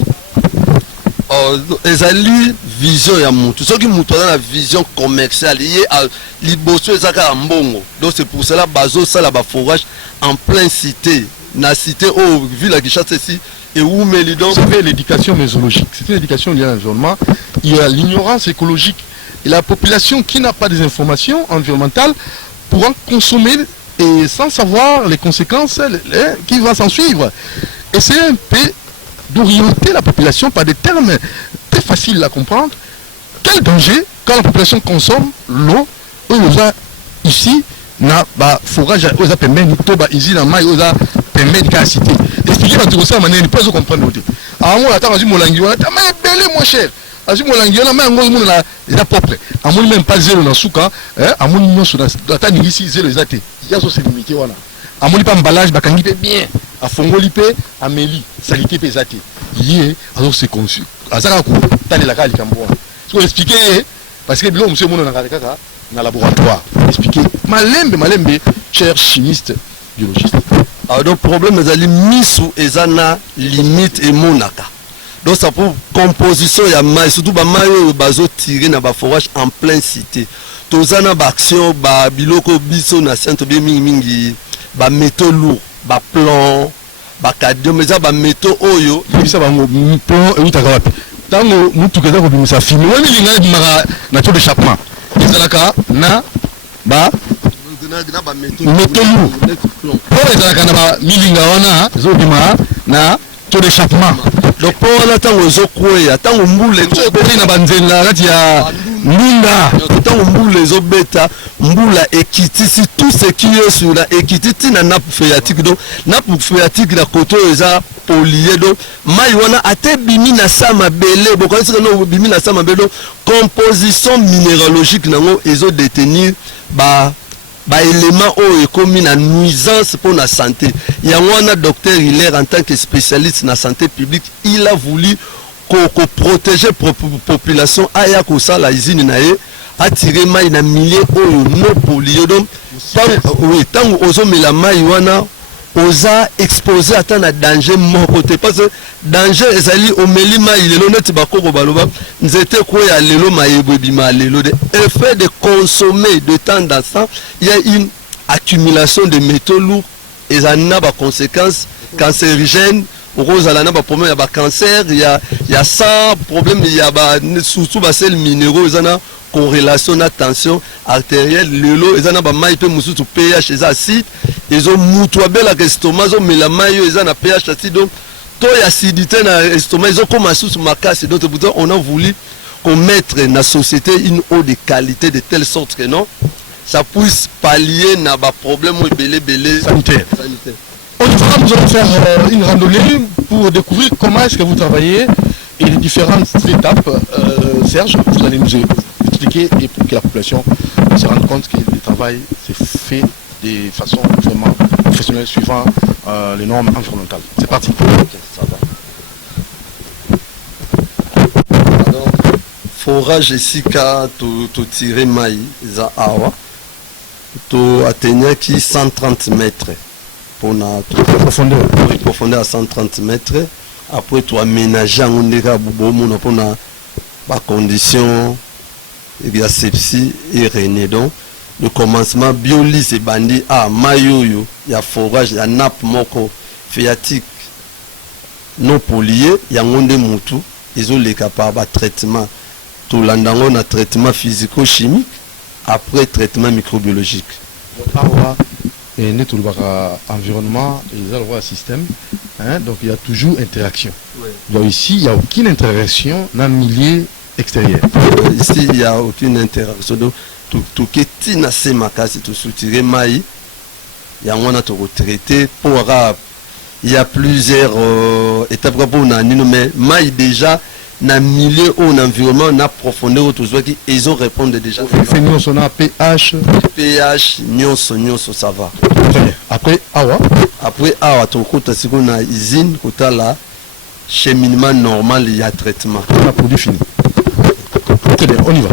Ezali vision ya mutu soki mutu na vision commerciale liée à liboso ezaka mbongo. Donc c'est pour cela bazo sala ba forage en plein cité na cité au ville à Kinshasa ici et où Melidon c'est l'éducation mésologique, c'est une éducation liée à l'environnement. Il y a l'ignorance écologique et la population qui n'a pas des informations environnementales pourra consommer et sans savoir les conséquences qui vont s'en suivre. Et c'est un peu d'orienter la population par des termes très faciles à comprendre. Quel danger quand la population consomme l'eau ici na ba forage aux permis to ba ici na mai aux permis de cité. Expliquer à tout ça manière pas comprendre l'autre. À moi attends vas-y molangi on a mais belé mon cher. Vas-y molangi on a mais ngo mon la propre. À moi même pas zéro dans souka à moi non sur attends ici zéro exact. Il y a so c'est limité wana. À moi pas emballage ba kangi bien. À fongoli pe à meli salité pe zati. Yé alors c'est conçu. Azaka ko tali la kali kambo. Je vais expliquer parce que bilo monsieur mono na kaka na laboratoire. Expliquer malembe cher chimiste biologiste. Alors donc problème ezali misu ezana limite et monaka. Donc ça pour composition ya mai surtout ba mai bazo tirer na ba forage en plein cité. Tozana ba action ba biloko biso na centre bien mingi ba métaux lourds, ba plomb, ba cadmium mais ça ba métaux oyo bisa bango plomb et utaka wapi. Tango mutu keza ko bimisa fini wani linga bimaka na taux d'échappement. Ezalaka na ba métaux lourds. Pour ezalaka na ba milinga wana zo bima na taux d'échappement. Donc pour la tango zo kwea tango mbule zo beti na banzenga kati ya mbunda tango mbule zo beta mbula ekitisi tout ce qui est sur la ekititi na nappe phréatique donc nappe phréatique na koto eza polié donc mai wana ate bimi na sama belé bokanisi no bimi na sama belé composition minéralogique nango ezo détenir ba élément oyo ekomi na nuisance pour la santé. Il y a un docteur Hilaire en tant que spécialiste na santé publique, il a voulu protéger la population aya ko sa la usine na ye attirer mai na milliers oyo non pollué donc tant ozo mela mai wana oza exposé à un danger mon côté parce que danger ezali omeli mai lelo neti bakoko baloba nzete ko ya lelo mayebo bima lelo de effet de consommer de temps en temps il y a une accumulation de métaux lourds et ça n'a pas conséquences cancérigènes rosala na ba problème ya ba cancer il y a ça problème il y a ba surtout ba sel minéraux ezana corrélation na tension artérielle lelo ezana ba mai pe musutu pH eza acide ezo mutu abela que estomac zo mela mai yo ezana pH acide donc to ya acidité na estomac ezo comme sous makasi donc on a voulu qu'on mette dans la société une eau de qualité de telle sorte que non ça puisse pallier na ba problème belé sanitaire. Nous allons faire une randonnée pour découvrir comment est-ce que vous travaillez et les différentes étapes, Serge, vous allez nous expliquer et pour que la population se rende compte que le travail s'est fait de façon vraiment professionnelle suivant les normes environnementales. C'est parti. Ok, ça va. Alors, forage esika totire mai eza awa toateignaki 130 mètres mpona profondeur à 130 mètres. Après toaménage yango nde kaka bomona mpona bacondition ya sepsi et rené. Donc le commencement biolis ebandi mai oyo ya forage ya nappe moko phréatique non polié yango nde mutu ezoleka par batraitement tolanda yango na traitement physico-chimique après traitement microbiologique. Awa et nous environnement et le système, hein, donc il y a toujours interaction. Ouais. Donc ici il n'y a aucune interaction dans le milieu extérieur. Ici il n'y a aucune interaction. Donc tout qui est na semakasi tout soutirer mai, il y a un autre traité pour il y a plusieurs étapes pour nani mais mai déjà na milieu ou na environnement na profondeur où tout ça qui ils ont répondu déjà. Fait nous on a pH nyonso ça va. Très bien. Après awa to kota siko na usine kota la cheminement normal il y a traitement. On a produit fini. Très bien, on y va.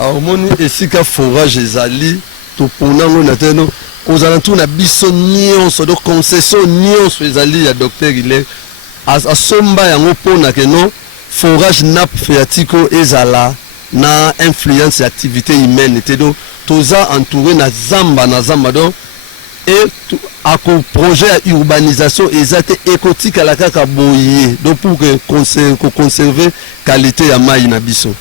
Alors moni esika forage ezali to ponango na teno ozala na biso nyonso do concession nyonso ezali ya docteur il asomba yango pona ke non forage nappe phréatique ezala na influence activité humaine te do toza entouré na zamba donc et à projet à urbanisation exacte écotique à la kaka boye donc pour que conserver qualité ya mai na biso.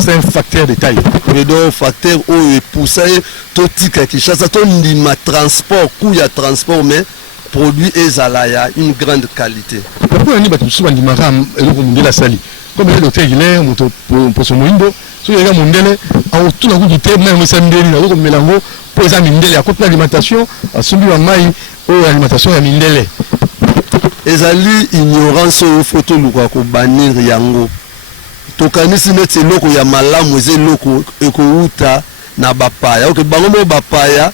C'est un facteur de taille. Mais donc facteur où poussé tout tika Kinshasa to ndima transport coût ya transport mais produit ezala ya une grande qualité. Pourquoi ni batu souvent ndima ram eloko mundela sali. Comme le docteur Guilherme moto pour son moindo, so yega mundele a tout na ku te même sandeli na ko melango pour eza mindele à côté l'alimentation a subi wa mai ou alimentation ya mindele. Ezali ignorance au photo luka ko banir yango. Tokanisi neti eloko ya malamu eze eloko ekouta na bapaya. Ok, bango mo bapaya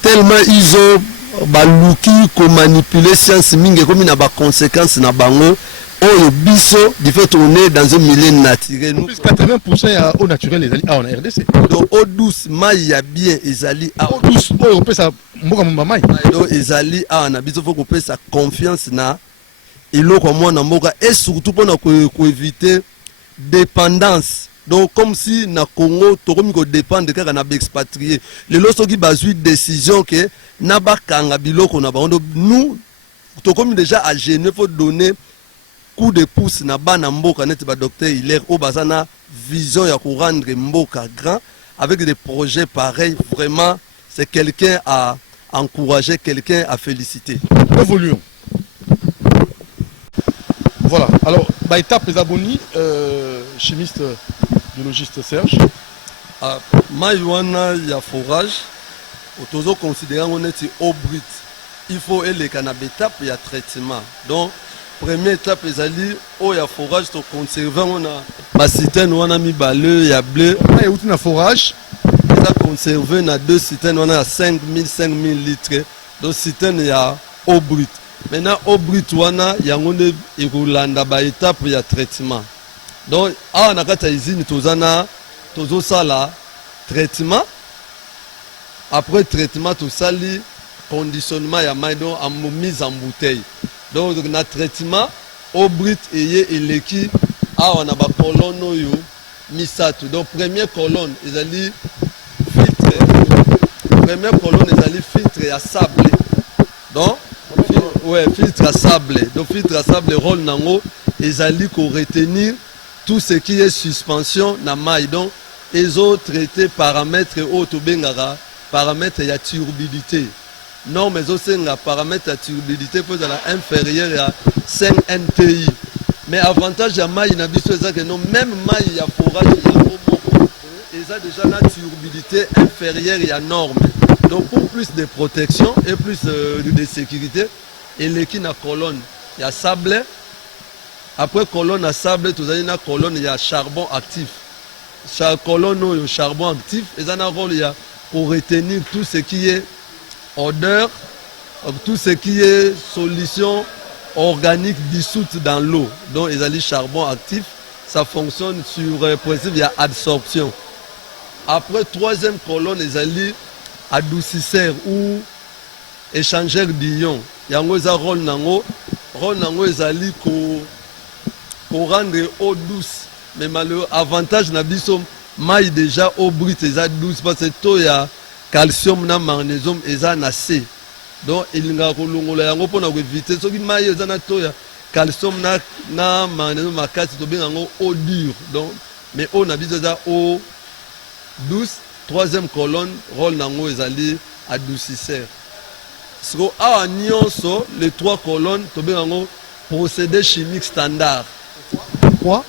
tellement ils ont baluki ko manipuler science mingi comme na ba conséquences na bango oyo biso du fait on est dans un milieu naturel. Nous plus 80% ya eau naturelle ezali en RDC. Donc eau douce mai ya bien ezali eau douce oyo pesa mboka mumba mai. Donc ezali na biso faut ko pesa confiance na eloko mwana mboka et surtout pour ko éviter dépendance. Donc comme si na Congo tokomi ko dépendre kaka na expatrié le loso qui bazui décision que na bakanga biloko na bando nous tokomi déjà à Genève faut donner coup de pouce na bana mboka net ba docteur Hilaire au bazana vision ya ko rendre mboka grand avec des projets pareils. Vraiment c'est quelqu'un à encourager, quelqu'un à féliciter. Évoluons. Voilà, alors, bah, étape les abonnés, chimiste, biologiste Serge. Maïwana, il y a forage. Autozo considérant qu'on est au brut. Il faut les cannabis étape, il y a traitement. Donc, première étape, il y a forage, il conserver, on a ma citerne, on a mis baleux, il y a bleu. Il y a forage. Il a conservé, on a 2 citernes, on a 5000 litres. Donc, citerne, il y a au brut. Maintenant, au brut, il y a une étape de traitement. Donc, on a une usine, tozo sala traitement. Après traitement, tout ça, conditionnement, il y a mise en bouteille. Donc, on a traitement, au brut, et l'équipe, on a une colonne, misato. Donc, première colonne, ils allaient filtre. Première colonne, ils allaient filtre à sable. Donc, ouais, filtre à sable. Donc filtre à sable rôle nango ezali ko retenir tout ce qui est suspension na mai. Donc ils ont traité paramètres auto bengara paramètres ya turbidité. Non mais aussi la paramètre ya turbidité peut être inférieur à 5 NTI. Mais avantage ya mai na biso ça que non même mai ya forage ya moko eza déjà la turbidité inférieure à norme. Donc pour plus de protection et plus de sécurité, et l'équipe na colonne, il y a sable, après colonne à sable tozali na colonne il y a charbon actif. Chaque colonne au charbon actif et un rôle il y a pour retenir tout ce qui est odeur, tout ce qui est solution organique dissoute dans l'eau. Donc ils ont charbon actif, ça fonctionne sur le principe il y a absorption. Après troisième colonne ils ont adoucisseur ou échangeur d'ion. Yango eza rôle nango ils ont rendre eau douce. Mais malheureusement, avantage na biso mai déjà eau brute eza douce parce que to ya calcium na magnésium eza na C. Donc il nga kolongola yango pona ko éviter soki mai eza na to ya calcium na magnésium makati to benga yango eau dure. Donc mais eau na biso eza eau douce. Troisième colonne rôle nango ezali adoucisseur. Siko awa nyonso les trois colonnes to benga yango procédé chimique standard. Quoi?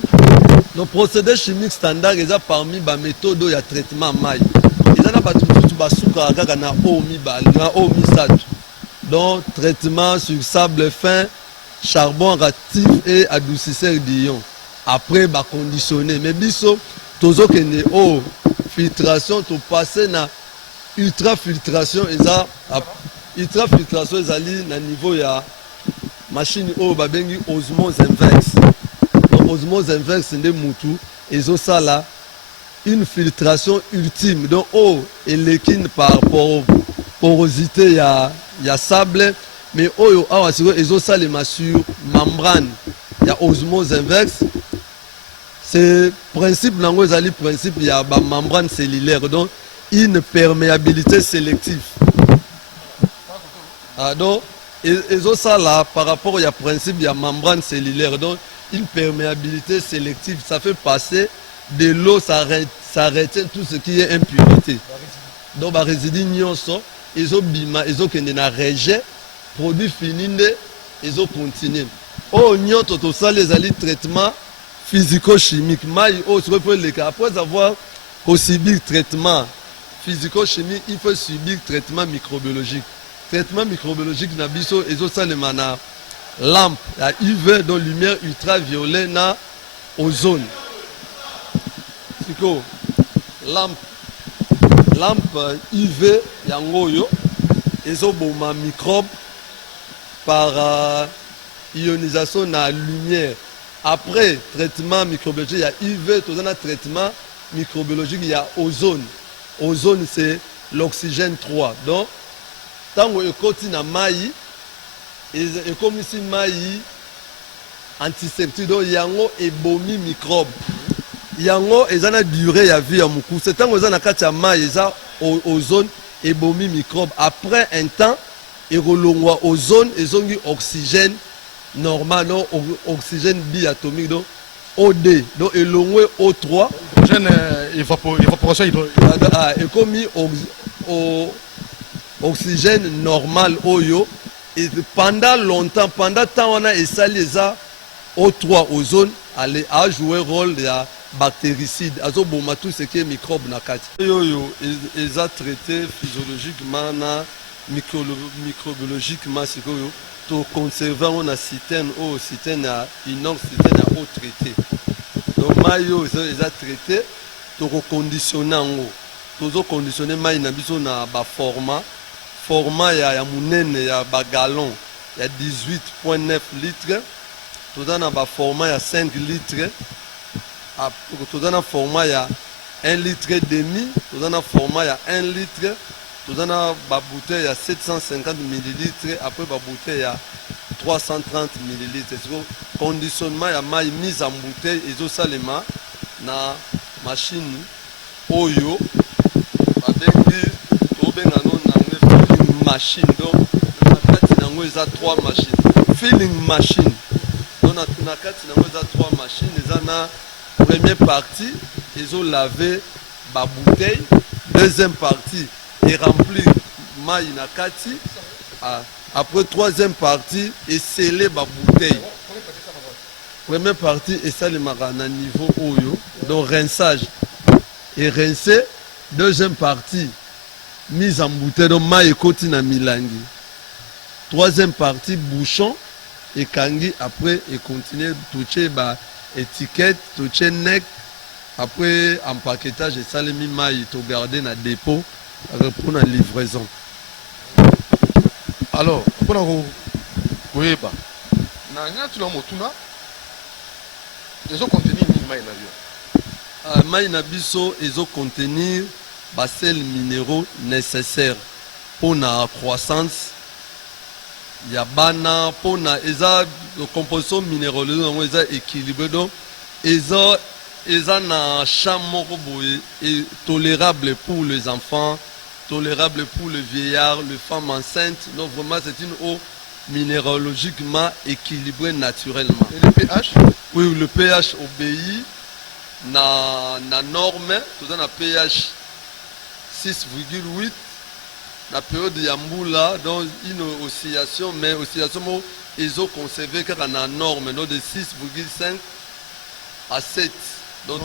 Le procédé chimique standard est parmi les méthodes de traitement maï. Il y a des donc traitement sur sable fin, charbon actif et adoucisseur d'ion. Après, bah conditionner. Mais biso, toujours que ne eau filtration, tu passes na ultrafiltration. Ultrafiltration, ils allaient na niveau ya machine eau babengi osmose inverse. Osmose inverse de Moutou et ça là une filtration ultime donc eau et l'équine par rapport porosité il y a sable mais eau et ça les sur membrane il y a osmose inverse c'est principe nango ezali principe il y a membrane cellulaire donc une perméabilité sélective donc et ça là par rapport il y a principe il y a membrane cellulaire donc une perméabilité sélective, ça fait passer de l'eau, ça retient tout ce qui est impurité. Donc, les résidus nyonso, ils ont bima, ils ont qu'un rejet, produit fini, ils ont continué. Oh, nyon toto ça les alliés traitement physico-chimique. Après avoir subi traitement physico-chimique, il faut subir traitement microbiologique. Traitement microbiologique, nabiso, ils ont ça les mana. Lampe à UV dans lumière ultraviolet na ozone. Siko lampe UV yango yo ezoboma microbe par ionisation na lumière. Après traitement microbiologique il y a UV, tout un traitement microbiologique il y a ozone. Ozone c'est l'oxygène 3. Donc tango ekoti na mai et comme ici maï antiseptique donc yango ebomi microbe yango ezana durée ya vie ya muku c'est tant ozana kati ya maï eza ozone ebomi microbe après un temps ekolongwa ozone ezongi oxygène normal non oxygène biatomique donc OD donc elongwe O3 évaporation et comme oxygène normal oyo. Et pendant longtemps, pendant temps on a essayé les O3 ozone aller à jouer rôle de bactéricide. Azo boma tout ce qui est microbe na kati. Yo ils a traité physiologiquement na microbiologiquement c'est que to conserver on a citerne à inox citerne à eau traité. Donc mayo ils a traité to reconditionner en eau. To conditionner mai na biso na ba format ya munene ya bagalon ya 18.9 litres tout dans un format ya 5 litres tout dans un format ya 1 litre et demi tout dans un format ya 1 litre tout dans un bouteille ya 750 millilitres après bouteille ya 330 millilitres c'est conditionnement ya mai mise en bouteille et ça les na machine oyo machine donc nango eza 3 machines filling machine donc na kati nango eza 3 machines eza na première partie ezo laver ba bouteille deuxième partie et remplir mai na kati après troisième partie et sceller ba bouteille première partie et ça le na niveau oyo donc rinçage et rincer deuxième partie mise en bouteille donc mai ekoti na milangi troisième partie bouchon et kangi après et continuer toucher ba étiquette toucher neck après empaquetage et ça les mai to garder na dépôt pour la livraison. Alors pour na koyeba na ngatu na motuna ils ont contenu ni mai na bio. Mai na biso ils ont contenir ba sels minéraux nécessaires pour la croissance. Il y a bana pour la composition minéraleuse eza équilibré donc eza na champ et tolérable pour les enfants, tolérable pour les vieillards, les femmes enceintes. Donc vraiment c'est une eau minéralogiquement équilibrée naturellement. Et le pH? Oui, le pH obéit na norme, tout ça na pH 6,8. La période de Yamboula, donc une oscillation, mais oscillation, ils ont conservé car on a une norme de 6,5 à 7. Donc,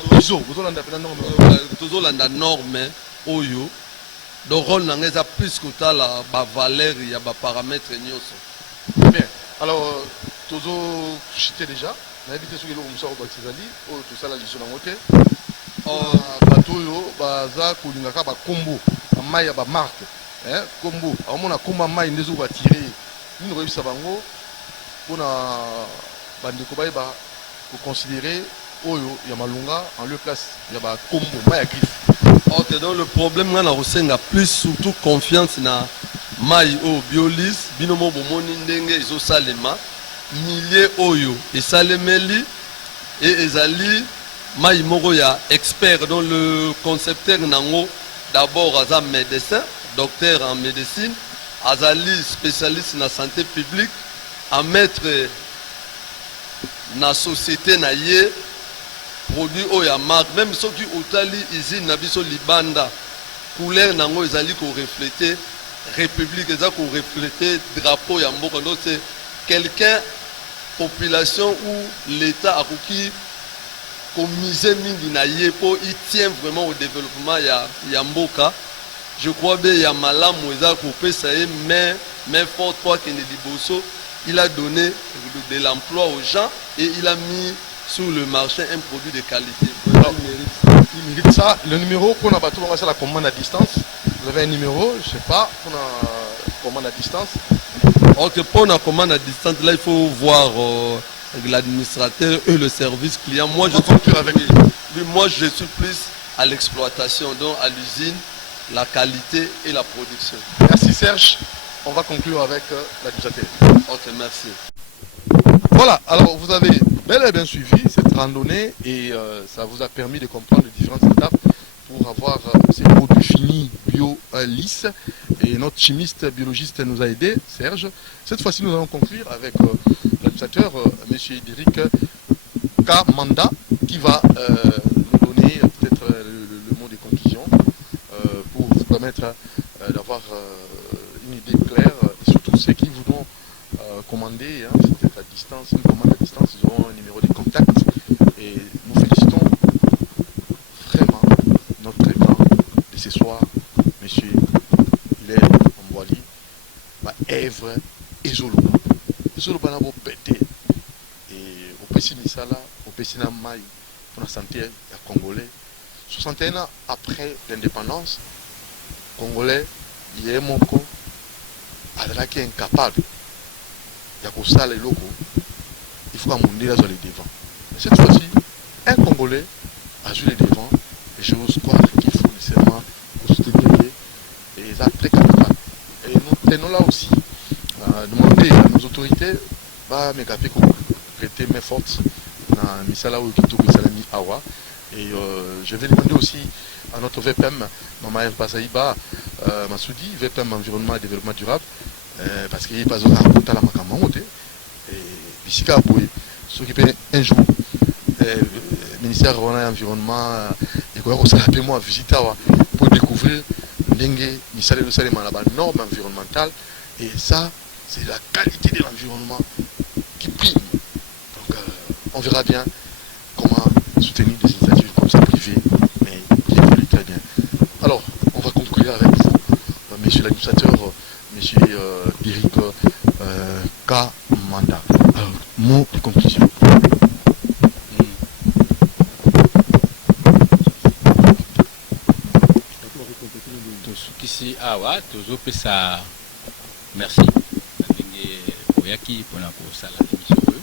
toujours la norme, oyo. Donc, rôle n'a pas plus que la valeur, il y a des paramètres. Bien. Alors, toujours chité déjà. On a évité ce que l'on a baptisé, tout ça, la gestion de la montée. Batoyo, baza, koulingaka, ba combo, amaya, ba marque. Combo on a combat mai ndezo va tirer une réussite bango pour na bandeko ba pour considérer oyo ya malunga en leur place ya ba combo mai à griffe. OK, donc le problème là na rosenga plus surtout confiance na mai o biolis binomo bomoni ndenge izo salema millier oyo et salemeli et ezali mai moko ya expert dans le concepteur nango d'abord as un médecin docteur en médecine, azali spécialiste na santé publique, à mettre na société na ye produit oya marque, même ceux qui otali usine na biso libanda, couleur nango ezali ko refléter république, ezali ko refléter drapeau ya mboka. Donc c'est quelqu'un population où l'état a qui commisé mingi na ye pour il tient vraiment au développement ya mboka. Je crois bien qu'il y a Malam Moueza Koupé, ça y est, mais fort toi qui n'est pas, il a donné de l'emploi aux gens et il a mis sur le marché un produit de qualité. Il mérite ça. Le numéro qu'on a battu, c'est la commande à distance. Vous avez un numéro, je ne sais pas, pour la commande à distance. Ok, pour la commande à distance, là il faut voir l'administrateur et le service client. Moi je suis plus à l'exploitation, donc à l'usine. La qualité et la production. Merci Serge. On va conclure avec l'administrateur. Ok, merci. Voilà, alors vous avez bel et bien suivi cette randonnée et ça vous a permis de comprendre les différentes étapes pour avoir ces produits finis bio lisses. Et notre chimiste biologiste nous a aidé, Serge. Cette fois-ci, nous allons conclure avec l'administrateur, M. Eric Kamanda, qui va nous donner peut-être le mot de conclusion. Pour vous permettre d'avoir une idée claire, et surtout ceux qui voudront commander, peut-être à distance, une commande à distance, ils auront un numéro de contact. Et nous félicitons vraiment notre grand de ce soir, M. Hilaire Mbouali, Èvre et Zoloba. Zoloba n'a pas pété. Et au Pessi Misala, au Pessi Namaï, pour la santé congolais. 61 ans après l'indépendance, Congolais, il est moko, qui est incapable de faire les locaux, il faut amener là sur les devants. Mais cette fois-ci, un Congolais a joué les devants et je vous crois qu'il faut nécessairement soutenir et les actes très capitables. Et nous tenons là aussi à demander à nos autorités de prêter main forte dans Misala ou Kito Missalami Awa. Et je vais demander aussi à notre VPM, Mama Basaïba Massoudi, VPM Environnement et Développement Durable, parce qu'il n'y a pas de raconte à la Makamote. Et Bissika Boué, s'occuper un jour, le ministère de l'Environnement, et quoi, on s'est appelé moi à visiter pour découvrir Dengue, Missalé de Salé, la norme environnementale. Et ça, c'est la qualité de l'environnement qui prime. Donc, on verra bien comment soutenir des initiatives comme ça privées, mais qui évoluent très bien. Alors, on va conclure avec vous, monsieur l'administrateur, monsieur Eric Kamanda. Alors, mot de conclusion. Ici, tozopesa merci ndenge oyaki mpona kosala émission oyo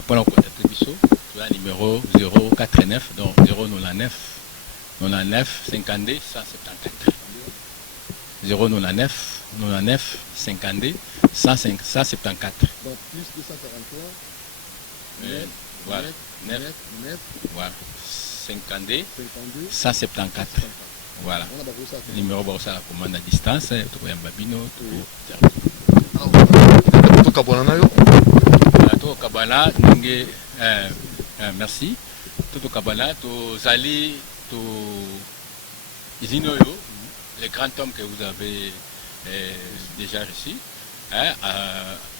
mpona kocontacte biso toza numéro 089 donc 099 99 52 174 099 99 52 174 Donc plus 243 voilà 9 voilà 52 174 voilà numéro bosala commande à distance tokoyamba bino tokabana ndenge merci tokabana tozali usine oyo les grands hommes que vous avez déjà reçus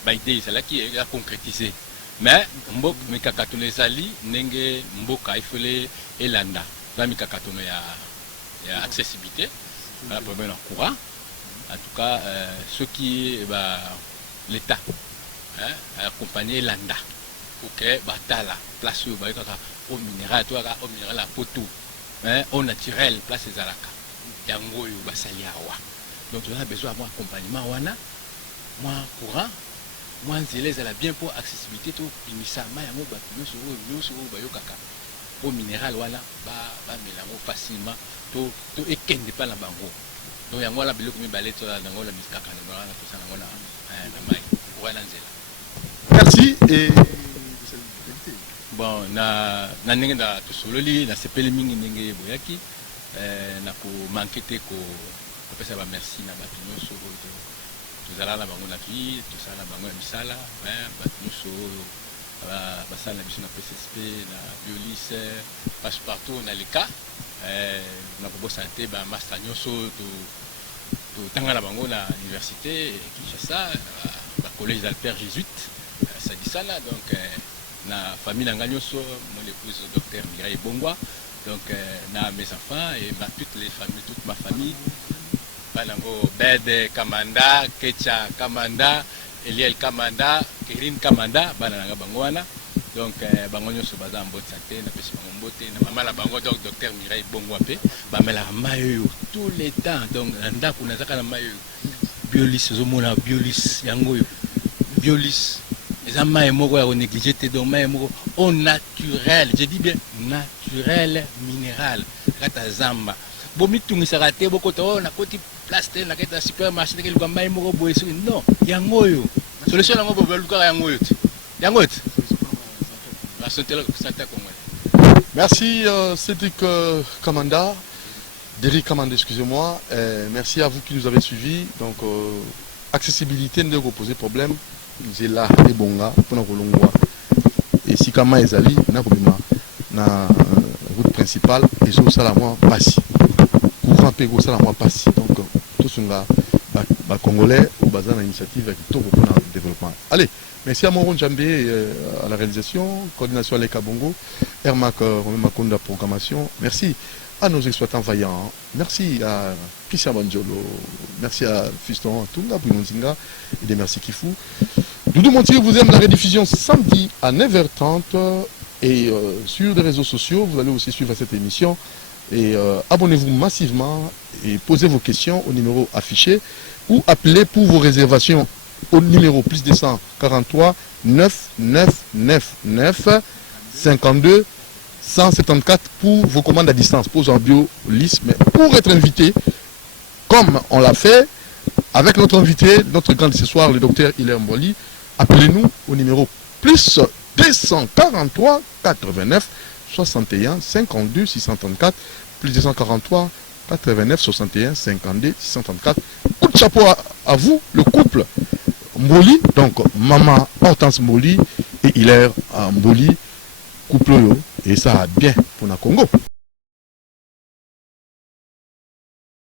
baidée ezalaki ya concrétiser mais mboka mikakatono ezali ndenge mboka ifole elanda za mikakatono ya accessibilité à la problème en courant en tout cas ce qui est l'état accompagner l'anda pour que batala place au minéral au minéral à poteau au naturel place ezalaka yango yo basali awa donc on a besoin d'avoir accompagnement wana moi courant moi nzela ezala bien pour accessibilité to bimisa ma yango ba nyonso bayokaka au minéral wana ba melango facilement to ekende pa na bango donc yango la biloko mibale to na ngo la miskaka na bana to sana ngona na mai wana nzela. Merci et bon na ndenge na tosololi na sepele mingi ndenge boyaki na ko manquete ko pesa ba merci na bato nyonso tozala na bango na vie tozala na bango ya misala bato nyonso basala na biso na PSSP na Biolis Passepartout na leka na kobosa te bamaster nyonso totanga na bango na université Kinshasa bacollège Alpère Jésuite sadisala donc na famille na nga nyonso mon épouse docteur Mireille Bongwa donc na mes enfants et toutes les familles toute ma famille banango Bede Kamanda Kecha Kamanda Eliel Kamanda Kirin Kamanda bananga bango wana donc bango nyonso baza en bonne santé na pesi bango mbote na mama la bango donc docteur Mireille Bongwa pe bamela mayo tous les temps donc ndako nazaka na mayo Biolis zomona Biolis yango yo Biolis les amailles moko ya négligé donc maille moko au naturel, je dis bien naturel minéral kata zamba bomi tungisa te boko to na koti plastique na kata supermarché ke luka maille moko boye non yango yo solution yango bobe luka yango yo la santé congolais. Merci Cédric Kamanda, Derrick Kamanda, excusez-moi. Merci à vous qui nous avez suivis. Donc accessibilité ne doit poser problème. J'ai là et bonga pour nous kolongwa. Et si kama ezali na kobima na route principale et so sala moi passi. Courant pego sala moi passi. Donc tout sunga ba congolais au bazar initiative avec tout pour le développement. Allez, merci à Moron Djambé à la réalisation, coordination avec Kabongo, Ermak Romain Makonda programmation. Merci à nos exploitants vaillants. Merci à Christian Banjolo. Merci à Fiston Tunga Bouinonzinga et des merci Kifou. Doudou Montier vous aime la rediffusion samedi à 9h30 et sur les réseaux sociaux, vous allez aussi suivre cette émission et abonnez-vous massivement et posez vos questions au numéro affiché ou appelez pour vos réservations au numéro plus 243 9999 52 174 pour vos commandes à distance, pose en Biolis, mais pour être invité, comme on l'a fait avec notre invité, notre grand ce soir, le docteur Hilaire Mboli, appelez-nous au numéro plus 243 89 61 52 634 plus 243 89 61 52 634. Coup de chapeau à vous, le couple Mboli, donc maman Hortense Mboli et Hilaire Mboli, couple et ça a bien pour le Congo.